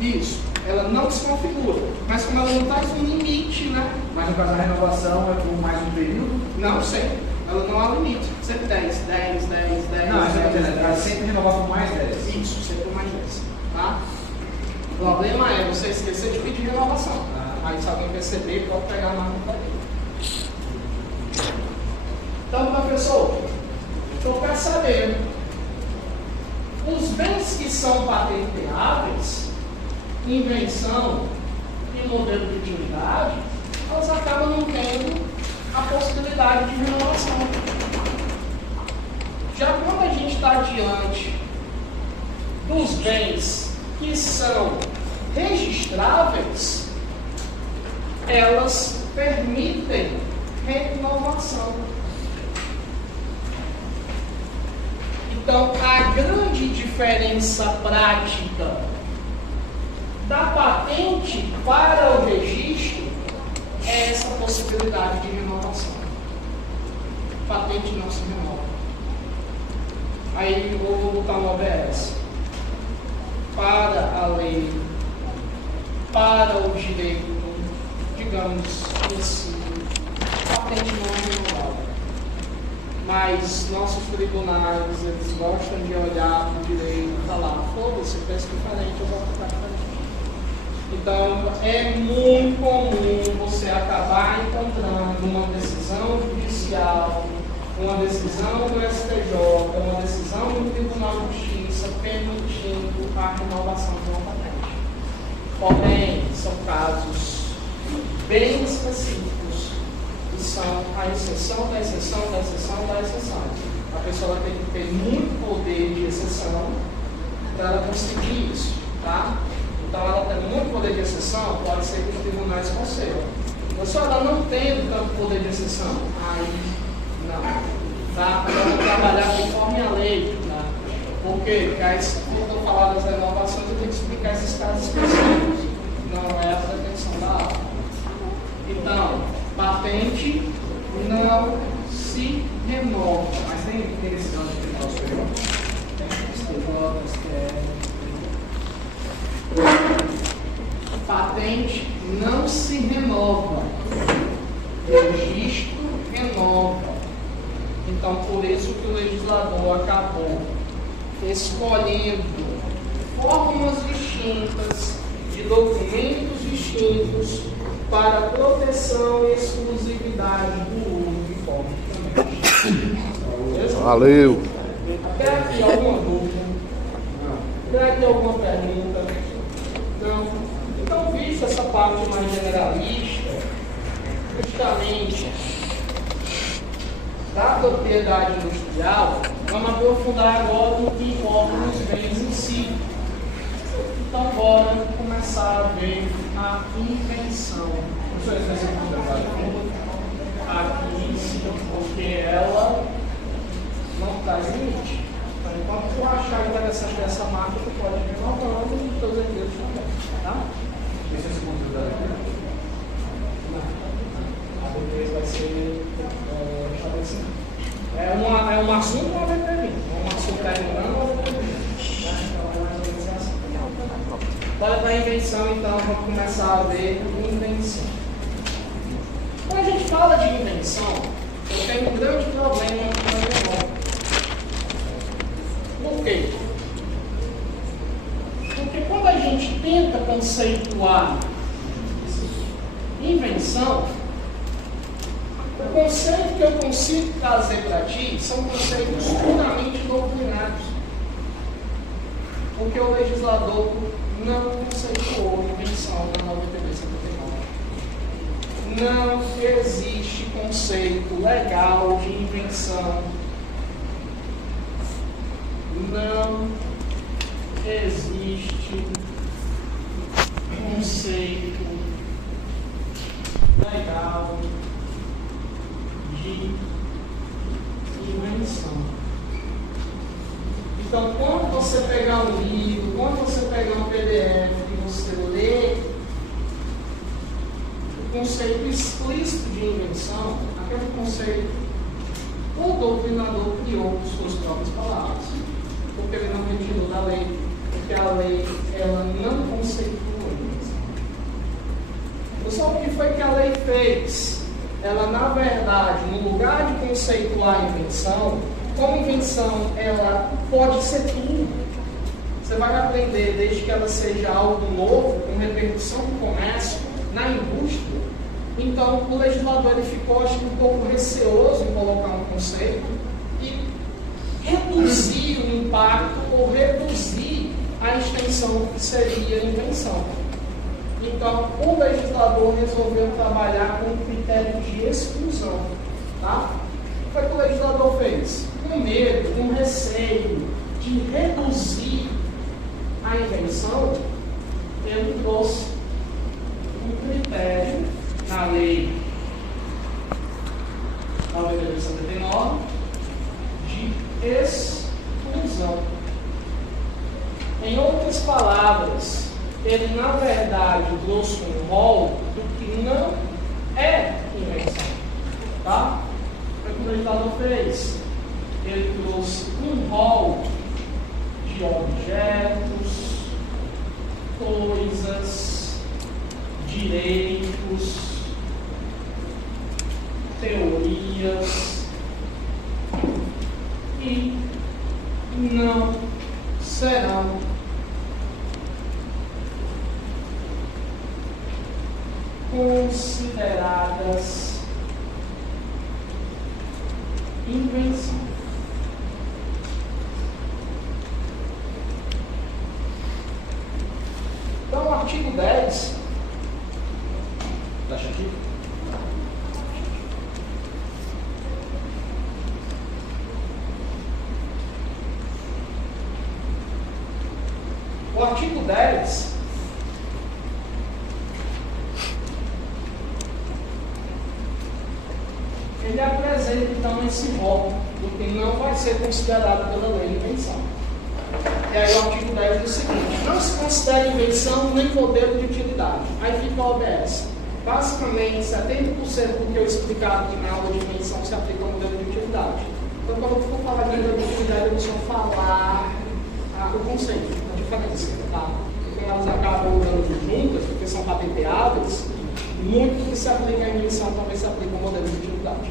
Isso, ela não desconfigura. Mas como ela não traz um limite, né? Mas no caso da renovação é por mais um período? Não, sempre. Ela não há limite. Sempre 10, 10, 10, 10. Não, isso é 10, ela sempre renovar por mais 10. Isso, sempre por mais 10. Tá? O problema é você esquecer de pedir renovação. Aí se alguém perceber, pode pegar a marca para ele. Então, professor, estou percebendo, os bens que são patenteáveis, invenção e modelo de utilidade, elas acabam não tendo a possibilidade de renovação. Já quando a gente está diante dos bens que são registráveis, elas permitem renovação. Então, a grande diferença prática da patente para o registro é essa possibilidade de renovação. A patente não se renova. Aí eu vou botar um OBS. Para a lei, para o direito, digamos, em si, a patente não é renovável. Mas nossos tribunais, eles gostam de olhar para o direito e falar, foda-se, pensa diferente, eu vou ficar diferente. Então, é muito comum você acabar encontrando uma decisão judicial, uma decisão do STJ, uma decisão do Tribunal de Justiça permitindo a renovação de uma patente. Porém, são casos bem específicos que são a exceção da exceção da exceção da exceção. A pessoa tem que ter muito poder de exceção para ela conseguir isso, tá? Então, ela tem muito poder de exceção, pode ser que os tribunais concedam. Mas se ela não tem tanto poder de exceção, aí não. Tá? Ela vai trabalhar conforme a lei. Tá? Por quê? Porque aí, quando eu falar das renovações, eu tenho que explicar esses casos específicos. Não é a pretensão da aula. Então, patente não se renova. Mas tem decisão de tribunal superior? Patente não se renova, registro renova. Então, por isso que o legislador acabou escolhendo formas distintas de documentos distintos para proteção e exclusividade do uso de forma. Valeu! Até aqui alguma dúvida? Até aqui alguma pergunta? Não? Então, visto essa parte mais generalista, justamente da propriedade industrial, vamos aprofundar agora no que envolve os bens em si. Então, bora começar a ver a invenção. Aqui, porque ela não traz limite. Então, enquanto tu achar interessante essa marca, tu pode ir renovando e os teus herdeiros também. Tá? Esse é o segundo da lei? Não. A depois vai ser estabelecida. É um assunto ou uma determina? É um assunto terminando ou uma determina? Então, é mais ou menos assim. Bora para a invenção, então, vamos começar a ver invenção. Quando a gente fala de invenção, eu tenho um grande problema com a memória. Por quê? Porque quando a gente tenta conceituar invenção, o conceito que eu consigo trazer para ti são conceitos puramente doutrinários. Porque o legislador não conceituou invenção na 93/79. Não existe conceito legal de invenção. Não existe conceito legal de invenção. Então, quando você pegar um livro, quando você pegar um PDF e você lê o conceito explícito de invenção, aquele conceito o doutrinador criou com suas próprias palavras, porque ele não retirou da lei, porque a lei ela não conceitua a invenção. Pessoal, o que foi que a lei fez? Ela, na verdade, no lugar de conceituar a invenção, como invenção ela pode ser tudo. Você vai aprender desde que ela seja algo novo, com repercussão no comércio, na indústria. Então, o legislador ele ficou, acho que, um pouco receoso em colocar um conceito e reduzir o impacto ou reduzir a extensão que seria a invenção. Então, o legislador resolveu trabalhar com um critério de exclusão. Tá? O que foi que o legislador fez? Com medo, com receio de reduzir a invenção, ele trouxe um critério na lei 93/79 de exclusão. Em outras palavras, ele na verdade trouxe um rol do que não é invenção. Tá? O que o legislador fez? Ele trouxe um rol de objetos, coisas, direitos, teorias e não serão consideradas invenção. Então, o artigo 10. Deixa aqui. O artigo 10 ele apresenta então esse rol do que não vai ser considerado pela lei de invenção. E aí o artigo 10 diz o seguinte: não se considera invenção nem modelo de utilidade. Aí fica o OBS. Basicamente, 70% do que eu explicar aqui na aula de invenção se aplica ao modelo de utilidade. Então, quando eu for falar de modelo de utilidade, eu vou só falar o conceito, a diferença, tá? Porque elas acabam andando juntas, porque são patenteáveis, muito que se aplica à invenção também se aplica ao modelo de utilidade.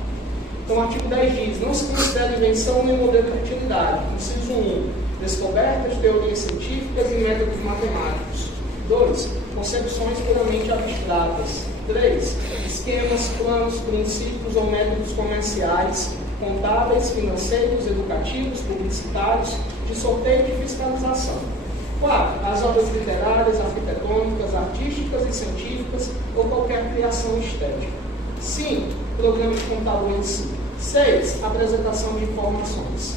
Então, o artigo 10 diz: não se considera invenção nem modelo de utilidade. Inciso 1, descobertas, teorias científicas e métodos matemáticos. 2, concepções puramente abstratas. 3, esquemas, planos, princípios ou métodos comerciais, contábeis, financeiros, educativos, publicitários, de sorteio e de fiscalização. 4, as obras literárias, arquitetônicas, artísticas e científicas ou qualquer criação estética. 5, programa de computador em si. 6, apresentação de informações.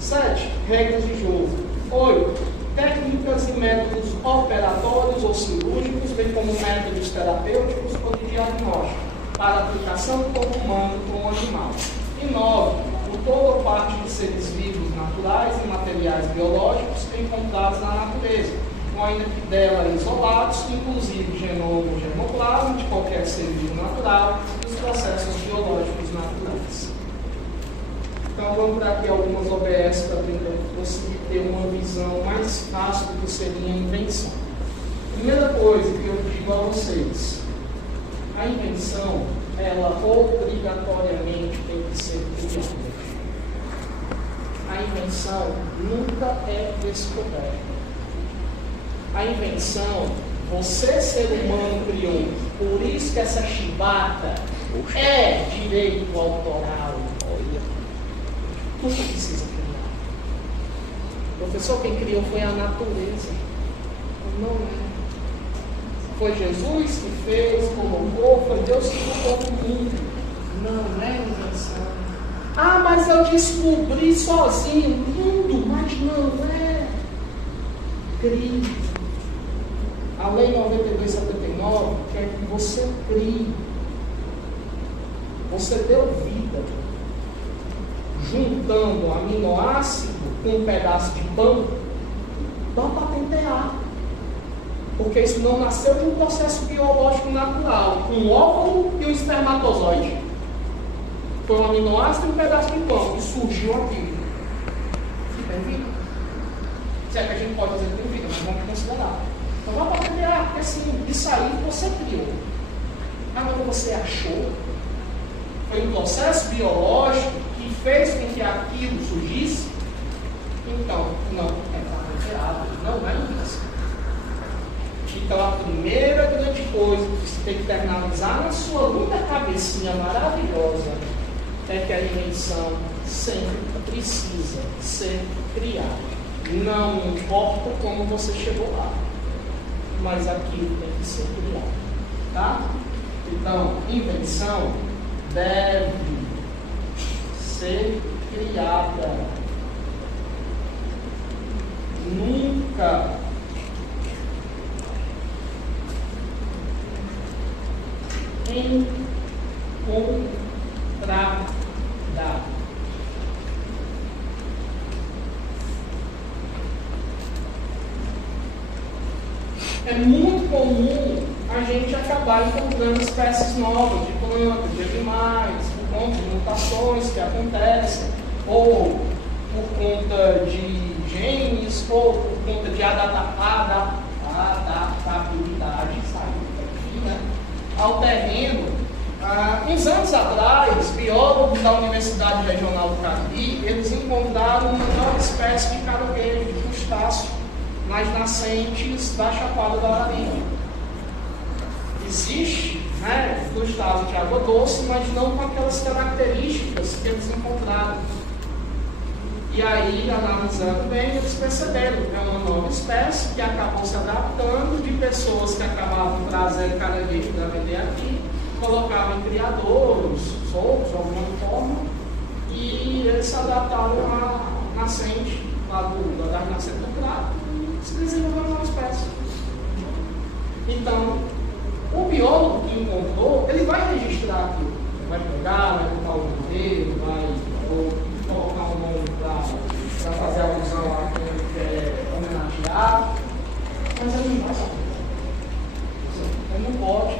7, regras de jogo. 8, técnicas e métodos operatórios ou cirúrgicos, bem como métodos terapêuticos ou de diagnóstico, para aplicação no corpo humano ou animal. E 9, o todo ou parte de seres vivos naturais e materiais biológicos encontrados na natureza, ou ainda que dela isolados, inclusive genoma ou germoplasma de qualquer ser vivo natural e os processos biológicos naturais. Então vamos para aqui algumas OBS para conseguir ter uma visão mais fácil do que seria a invenção. Primeira coisa que eu digo a vocês: a invenção, ela obrigatoriamente tem que ser criada. A invenção nunca é descoberta. A invenção, você ser humano criou. Por isso que essa chibata é direito autoral. Nunca precisa criar. Professor, quem criou foi a natureza. Não é. Foi Jesus que fez, colocou, foi Deus que colocou no mundo. Não é invenção. Ah, mas eu descobri sozinho. Mundo, mas não é. Crie. A Lei 92/79 quer que você crie. Você deu vida. Juntando aminoácido com um pedaço de pão, dá para patentear. Porque isso não nasceu de um processo biológico natural, um óvulo e um espermatozoide. Foi um aminoácido e um pedaço de pão que surgiu aqui. Tem vida? Se é que a gente pode dizer que tem vida, mas vamos considerar. Então dá para patentear, porque assim, isso aí você criou. Agora você achou. Foi um processo biológico que fez com que aquilo surgisse. Então, não é patenteado, não é invenção. Então, a primeira grande coisa que você tem que internalizar na sua linda cabecinha maravilhosa é que a invenção sempre precisa ser criada. Não importa como você chegou lá, mas aquilo tem que ser criado. Tá? Então, invenção deve ser criada. Nunca encontrada. É muito comum a gente acabar encontrando espécies novas de plantas, de animais, por conta de mutações que acontecem, ou por conta de genes, ou por conta de adaptabilidade, saiu daqui, né, ao terreno. Uns anos atrás, biólogos da Universidade Regional do Cariri, eles encontraram uma nova espécie de caranguejo, de crustáceo, nas nascentes da Chapada da Ararinha. Existe, né, crustáceo de água doce, mas não com aquelas características que eles encontraram. E aí, analisando bem, eles perceberam que é uma nova espécie que acabou se adaptando de pessoas que acabavam trazendo caranguejo para vender aqui, colocavam em criadouros, soltos, de alguma forma, e eles se adaptaram à nascente lá da nascente do crato e se desenvolveu uma nova espécie. Então, o biólogo que encontrou, ele vai registrar aquilo. Vai pegar, vai botar o nome dele, vai colocar um nome para fazer alusão a quem ele quer homenagear, mas ele não vai saber. Ele não pode.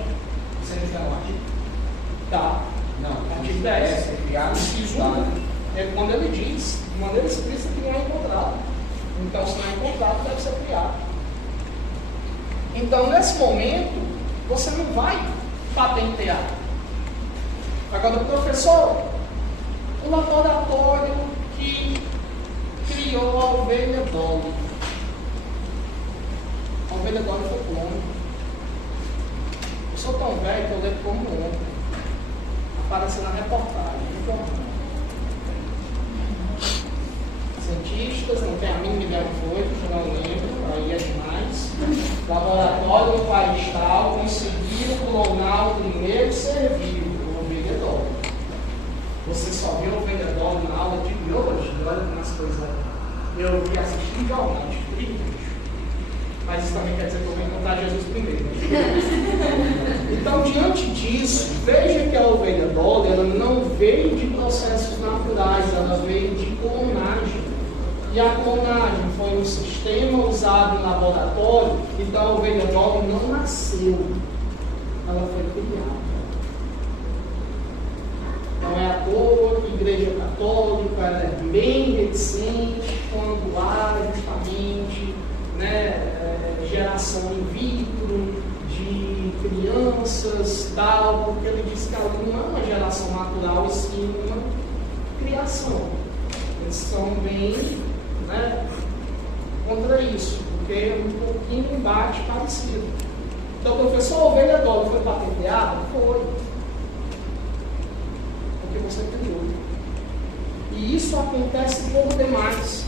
Você não está no artigo? Tá. Não. Artigo 10. É criado É quando ele diz, de maneira explícita, que não é encontrado. Então, se não é encontrado, deve ser criado. Então, nesse momento, você não vai patentear. Agora, professor, o laboratório que criou a ovelha Dolly. A ovelha Dolly foi clone. Eu sou tão velho que eu lembro como ontem. Apareceu na reportagem. Cientistas, não tem a mínima ideia que foi, eu não lembro, aí é demais. Laboratório no país tal conseguiram clonar o primeiro ser vivo, o ovelha Dolly. Você só viu o ovelha Dolly na aula de biologia, olha como as coisas. Eu vi assistir jornal de bicho. Mas isso também quer dizer que eu vou encontrar Jesus primeiro. Então, diante disso, veja que a ovelha Dolly ela não veio de processos naturais, ela veio de clonagem. E a clonagem foi um sistema usado em laboratório, então a ovelha Dolly não nasceu, ela foi criada. Não é à toa que a Igreja Católica é bem reticente quando há justamente geração in vitro de crianças, tal, porque ele diz que ela não é uma geração natural, e sim uma criação. Eles são bem contra isso, porque é um pouquinho um embate parecido. Então, professor, a ovelha Dolly foi patenteada? Foi. Porque você criou. E isso acontece por demais.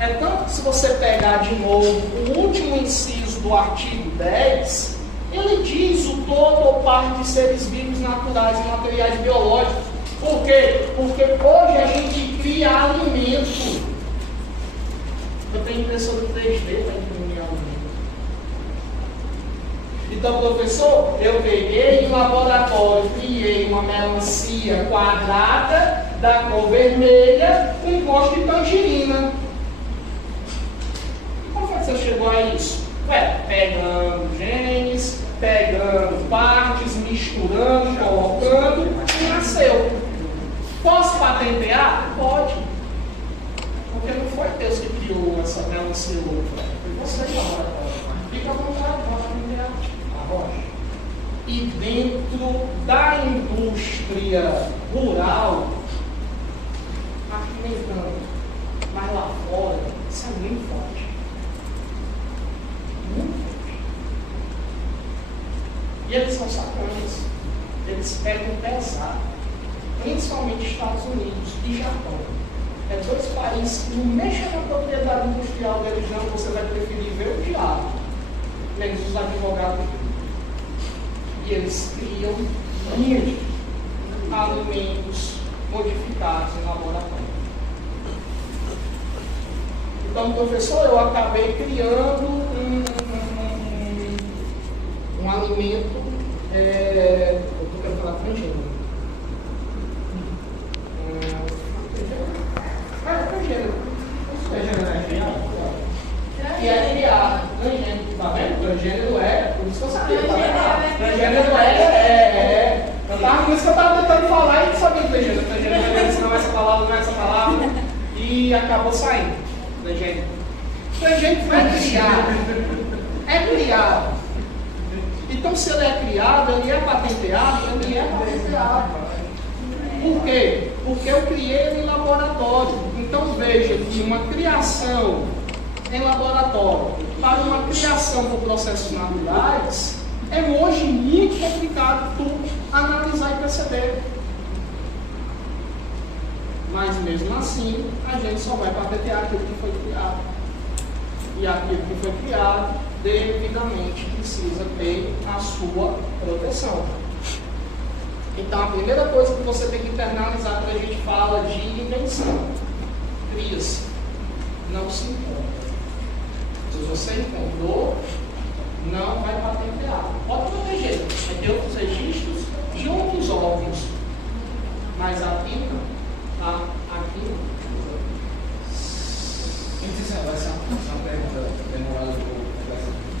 É tanto que se você pegar de novo o último inciso do artigo 10, ele diz o todo ou parte de seres vivos naturais e materiais biológicos. Por quê? Porque hoje a gente cria alimento. Eu tenho impressora 3D para imprimir alimento. Então, professor, eu peguei no laboratório, criei uma melancia quadrada da cor vermelha com gosto de tangerina. Como foi que você chegou a isso? Pegando genes, pegando partes, misturando, colocando e nasceu. Posso patentear? Pode. Porque não foi Deus que criou essa melancia outra. Foi você que laboratório. Fica à vontade, pode patentear a rocha. E dentro da indústria rural, aqui nem tanto, mas lá fora, isso é muito forte. Muito forte. E eles são sacanas. Eles pegam pesado. Principalmente Estados Unidos e Japão. É dois países que não mexem na propriedade industrial deles, não. Você vai preferir ver o diabo, menos os advogados. E eles criam muitos alimentos modificados em laboratório. Então, professor, eu acabei criando um alimento, eu estou querendo falar transgênero. E é criado, transgênero, tá vendo? Transgênero por isso que eu sabia, tá vendo? Transgênero eu tava com isso que eu estava tentando falar e não sabia transgênero. Transgênero não é essa palavra, não é essa palavra, e acabou saindo. Transgênero. Transgênero é criado. Então, se ele é criado, ele é patenteado, ele é patenteado. Por quê? Porque eu criei ele em laboratório. Então veja que uma criação em laboratório para uma criação por processos naturais é hoje muito complicado tu analisar e perceber. Mas mesmo assim, a gente só vai patentear aquilo que foi criado. E aquilo que foi criado, devidamente precisa ter a sua proteção. Então, a primeira coisa que você tem que internalizar quando a gente fala de invenção: cria-se, não se encontra. Se você encontrou, não vai patentear. Pode proteger, vai ter outros registros de outros órgãos, mas aqui não. Tá? Aqui não. Vai ser uma pergunta demorada um pouco,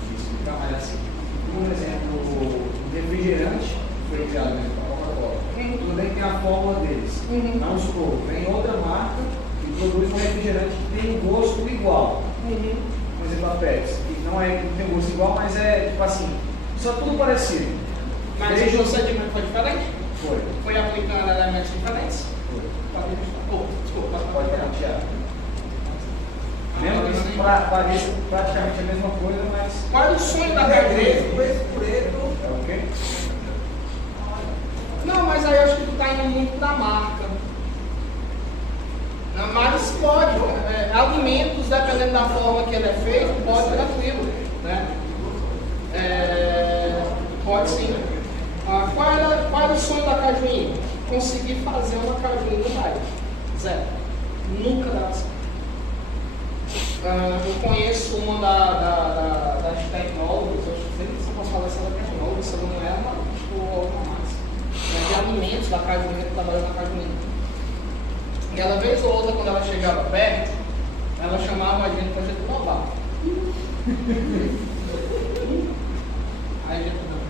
de explicar, mas assim, por exemplo, o refrigerante foi criado mesmo para a Coca-Cola. Tudo bem que tem a fórmula deles. Vamos supor, vem outra marca e produz um refrigerante que tem um gosto igual. Por exemplo, a Pepsi, que não tem um gosto igual, mas é tipo assim, só tudo parecido. Mas o procedimento foi diferente? Foi. Foi aplicando elementos diferentes? Foi. Desculpa, Pode tirar. Mesmo que isso pareça praticamente a mesma coisa, mas. Qual é o sonho da cadeia? É o quê? Não, mas aí eu acho que tu está indo muito da marca. Não, mas pode, alimentos, dependendo da forma que ele é feito, pode tranquilo, né? Pode sim. Qual era o sonho da Cajuína? Conseguir fazer uma Cajuína no bairro. Zero. Nunca dava certo. Eu conheço uma das tecnólogas, eu não sei se eu posso falar se ela é tecnóloga, se ela não é, mas tipo, alguma mais. De alimentos da Cajuína, que trabalha na Cajuína. E ela, vez ou outra, quando ela chegava perto, ela chamava a gente para a gente roubar. Aí a gente não.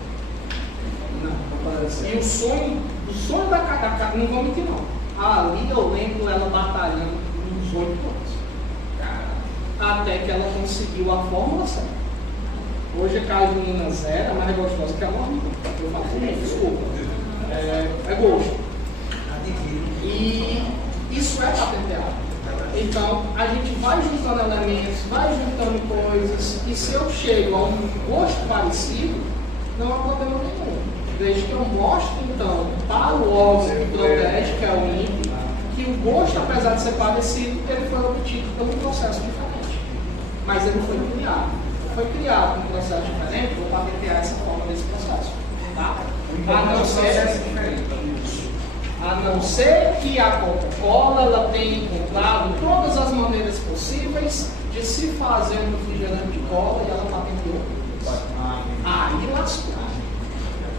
E o sonho da Cajuína, não vou mentir não. Ali eu lembro ela batalhando uns 8 anos. Até que ela conseguiu a fórmula certa. Hoje a Cajuína zero é mais gostosa que a normal. Eu falo, desculpa. É gosto. E isso é patenteado. Então, a gente vai juntando elementos, vai juntando coisas, e se eu chego a um gosto parecido, não há problema nenhum. Desde que eu mostre, então, para o órgão que protege, que é o INPE, que o gosto, apesar de ser parecido, ele foi obtido por um processo diferente. Mas ele foi criado. Foi criado um processo diferente, vou patentear essa forma desse processo. Tá? A não ser que a Coca-Cola ela tenha encontrado todas as maneiras possíveis de se fazer um refrigerante de cola e ela patenteou. Aí lascou.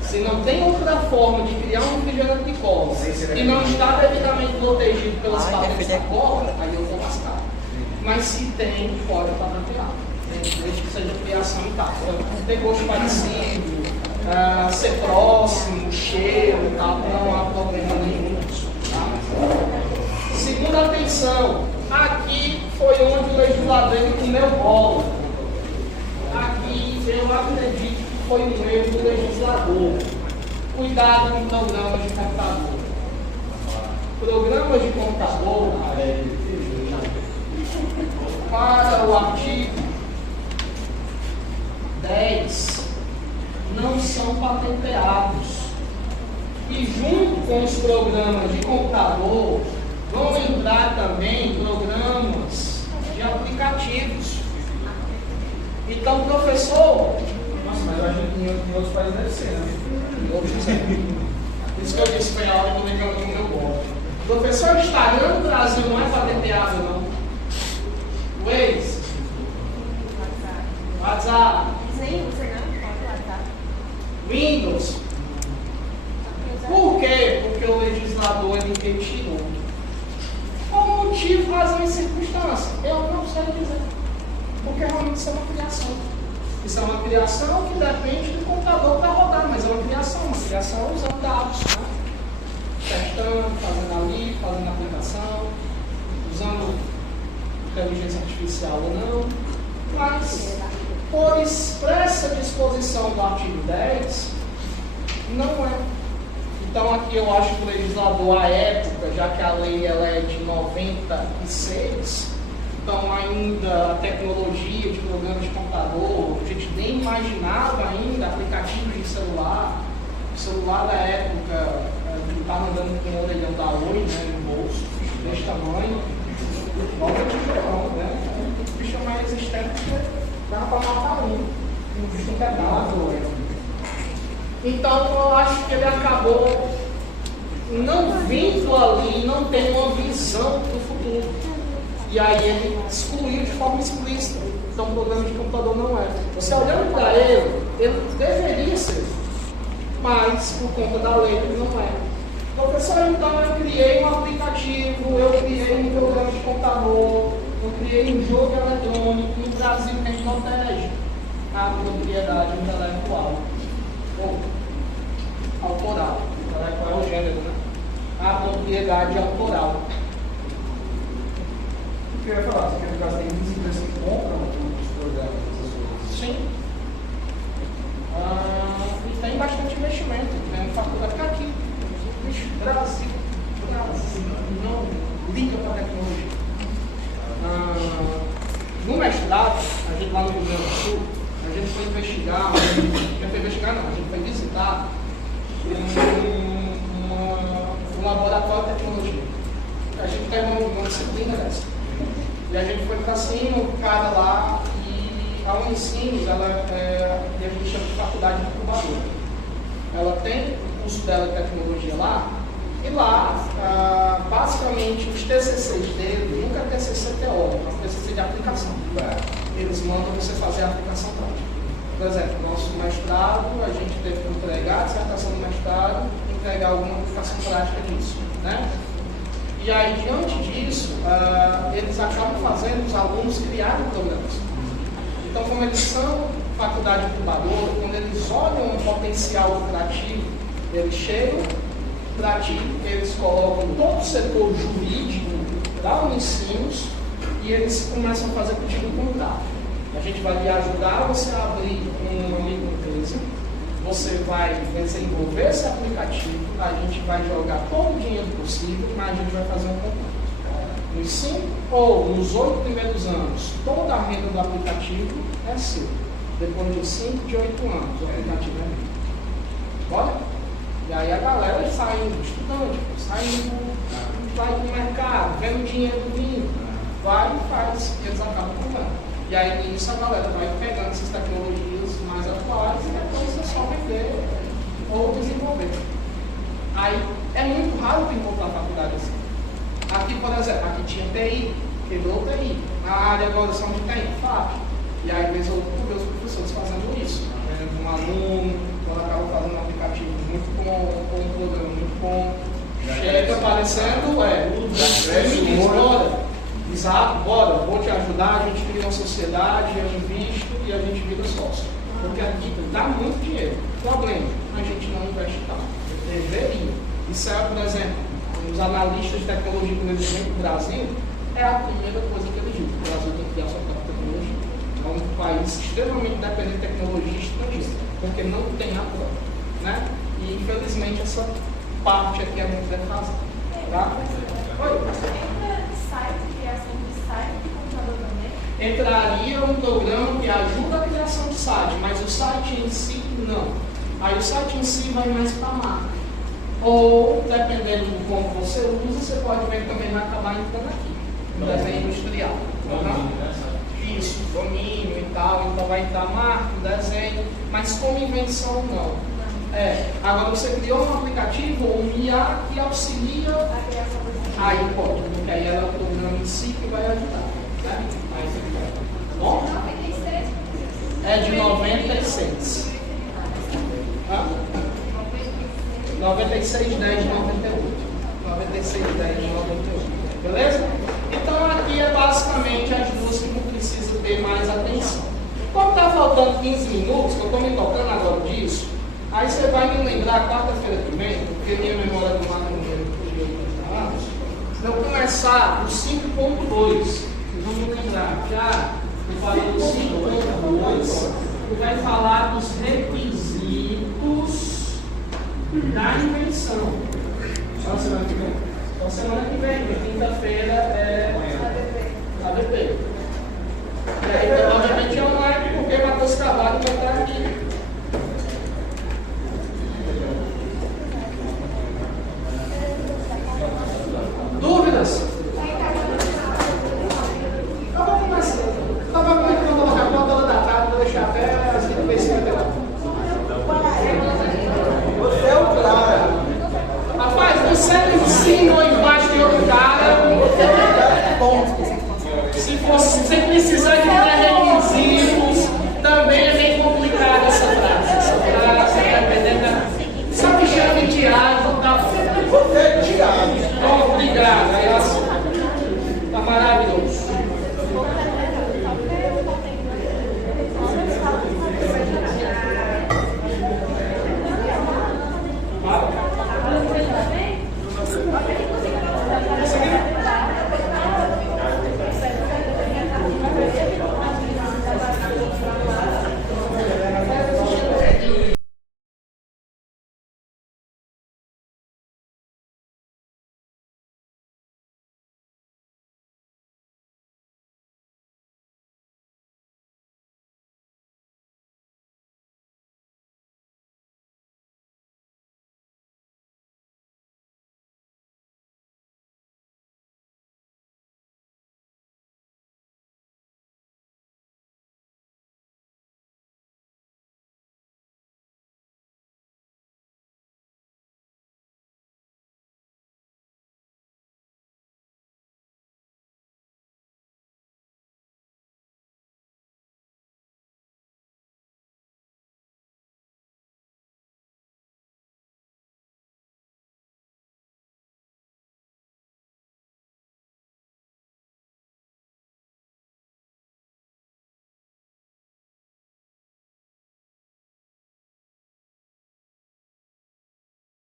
Se não tem outra forma de criar um refrigerante de cola e não está devidamente protegido pelas patentes da cola, aí eu vou lascar. Mas se tem, pode patentear. Desde que seja criação e tal. Ter gosto parecido, ser próximo, cheiro e tal, não há problema nenhum. Tá? Segunda atenção, aqui foi onde o legislador comeu bola. Aqui eu acredito que foi um erro do legislador. Cuidado com programas de computador. Programas de computador, para o artigo 10, não são patenteados. E junto com os programas de computador, vão entrar também programas de aplicativos. Então, professor... Nossa, mas eu acho que em outros países deve ser, né? Isso que eu disse foi a hora que eu me no meu bolo. Professor, Instagram no Brasil não é patenteado, não. Waze. WhatsApp. Sim, você não pode WhatsApp. Windows. Por quê? Porque o legislador ele retirou. Qual o motivo, razão e circunstância? Eu não sei dizer. Porque realmente isso é uma criação. Isso é uma criação que depende do computador para rodar, mas é uma criação usando dados, né? Testando, fazendo ali, fazendo aplicação, usando inteligência artificial ou não. Mas, por expressa disposição do artigo 10, não é. Então aqui eu acho que o legislador, à época, já que a lei ela é de 96, então ainda a tecnologia de programas de computador, a gente nem imaginava ainda aplicativos de celular. O celular da época, que estava andando com o orelhão da Oi, né, no bolso. desse tamanho, volta tijolão, né? O bicho é mais resistente porque dá para matar um bicho pedaço. Então eu acho que ele acabou não vindo ali, não tendo uma visão do futuro. E aí ele excluiu de forma explícita. Então o programa de computador não é. Você olhando para ele deveria ser, mas por conta da lei ele não é. Professor, então eu criei um aplicativo, eu criei um programa de computador, eu criei um jogo eletrônico. No Brasil quem protege a propriedade intelectual ou autoral. Intelectual é o gênero, né? A propriedade autoral. O que eu ia falar? Você quer que tem muitas empresas que compram os programas dessas coisas? Sim. E tem bastante investimento. Tem faculdade que aqui. Brasil não liga para a tecnologia. No mestrado, a gente lá no Rio Grande do Sul, a gente foi investigar, a gente foi visitar um laboratório de tecnologia. A gente tem uma disciplina dessa. E a gente foi para cima, o cara lá, e a Unicinos, ela a gente chama de faculdade de incubadora. Ela tem o curso dela de tecnologia lá, e lá, basicamente, os TCCs dele, nunca é TCC teórico, é um TCC de aplicação. Eles mandam você fazer a aplicação prática. Por exemplo, nosso mestrado, a gente teve que entregar a dissertação do mestrado, entregar alguma aplicação prática disso, né? E aí, diante disso, eles acabam fazendo os alunos criarem programas. Então, como eles são faculdade incubadora, quando eles olham um potencial lucrativo, eles chegam, praticam, eles colocam todo o setor jurídico da Unicinos e eles começam a fazer contigo um contrato. A gente vai lhe ajudar você a abrir uma microempresa, você vai desenvolver esse aplicativo, a gente vai jogar todo o dinheiro possível, mas a gente vai fazer um contrato. Nos 5 ou nos 8 primeiros anos, toda a renda do aplicativo é seu. Depois de 5, de 8 anos, o aplicativo é meu. Olha? E aí a galera saindo, estudante, saindo, vai para o mercado, vendo dinheiro vindo, vai e faz, e eles acabam comprando. E aí nisso a galera vai pegando essas tecnologias mais atuais e depois é só vender ou desenvolver. Aí é muito raro tu encontrar faculdade assim. Aqui, por exemplo, aqui tinha TI, quebrou TI. Na área agora são de TI, FAP. E aí, vez ou outra, tu vê os professores fazendo isso. Um aluno, quando acaba fazendo um aplicativo muito bom, ou um programa muito bom, chega aparecendo, bora. Exato, bora, vou te ajudar, a gente cria uma sociedade, eu invisto e a gente vira sócio. Porque aqui dá muito dinheiro. Problema, a gente não investe tanto. Deveria. Isso é, por exemplo, os analistas de tecnologia quando eles vêm para o Brasil, é a primeira coisa que eles dizem. O Brasil tem que criar sua própria tecnologia. É um país extremamente dependente de tecnologia estrangeira, porque não tem a própria. Né? E infelizmente essa parte aqui é muito defasada. Tá? Oi? Entraria um programa que ajuda a criação de site, mas o site em si não. Aí o site em si vai mais para a marca. Ou, dependendo de como você usa, você pode ver que também vai acabar entrando aqui, no desenho industrial. Isso, domínio e tal, então vai entrar marca, desenho, mas como invenção não. Agora você criou um aplicativo ou um IA que auxilia, aí pode, porque aí ela é o programa em si que vai ajudar. Né? Bom? É de 96. 96, 10 de 98. 96, 10 de 98. Beleza? Então aqui é basicamente as duas que não precisa ter mais atenção. Como está faltando 15 minutos, que eu estou me tocando agora disso, aí você vai me lembrar quarta-feira que vem, porque minha memória do lado de anos, se eu começar do 5.2, vocês vão me lembrar que eu falei do 5.2, que vai falar dos requisitos da invenção. Só semana que vem? Então semana que vem, quinta-feira é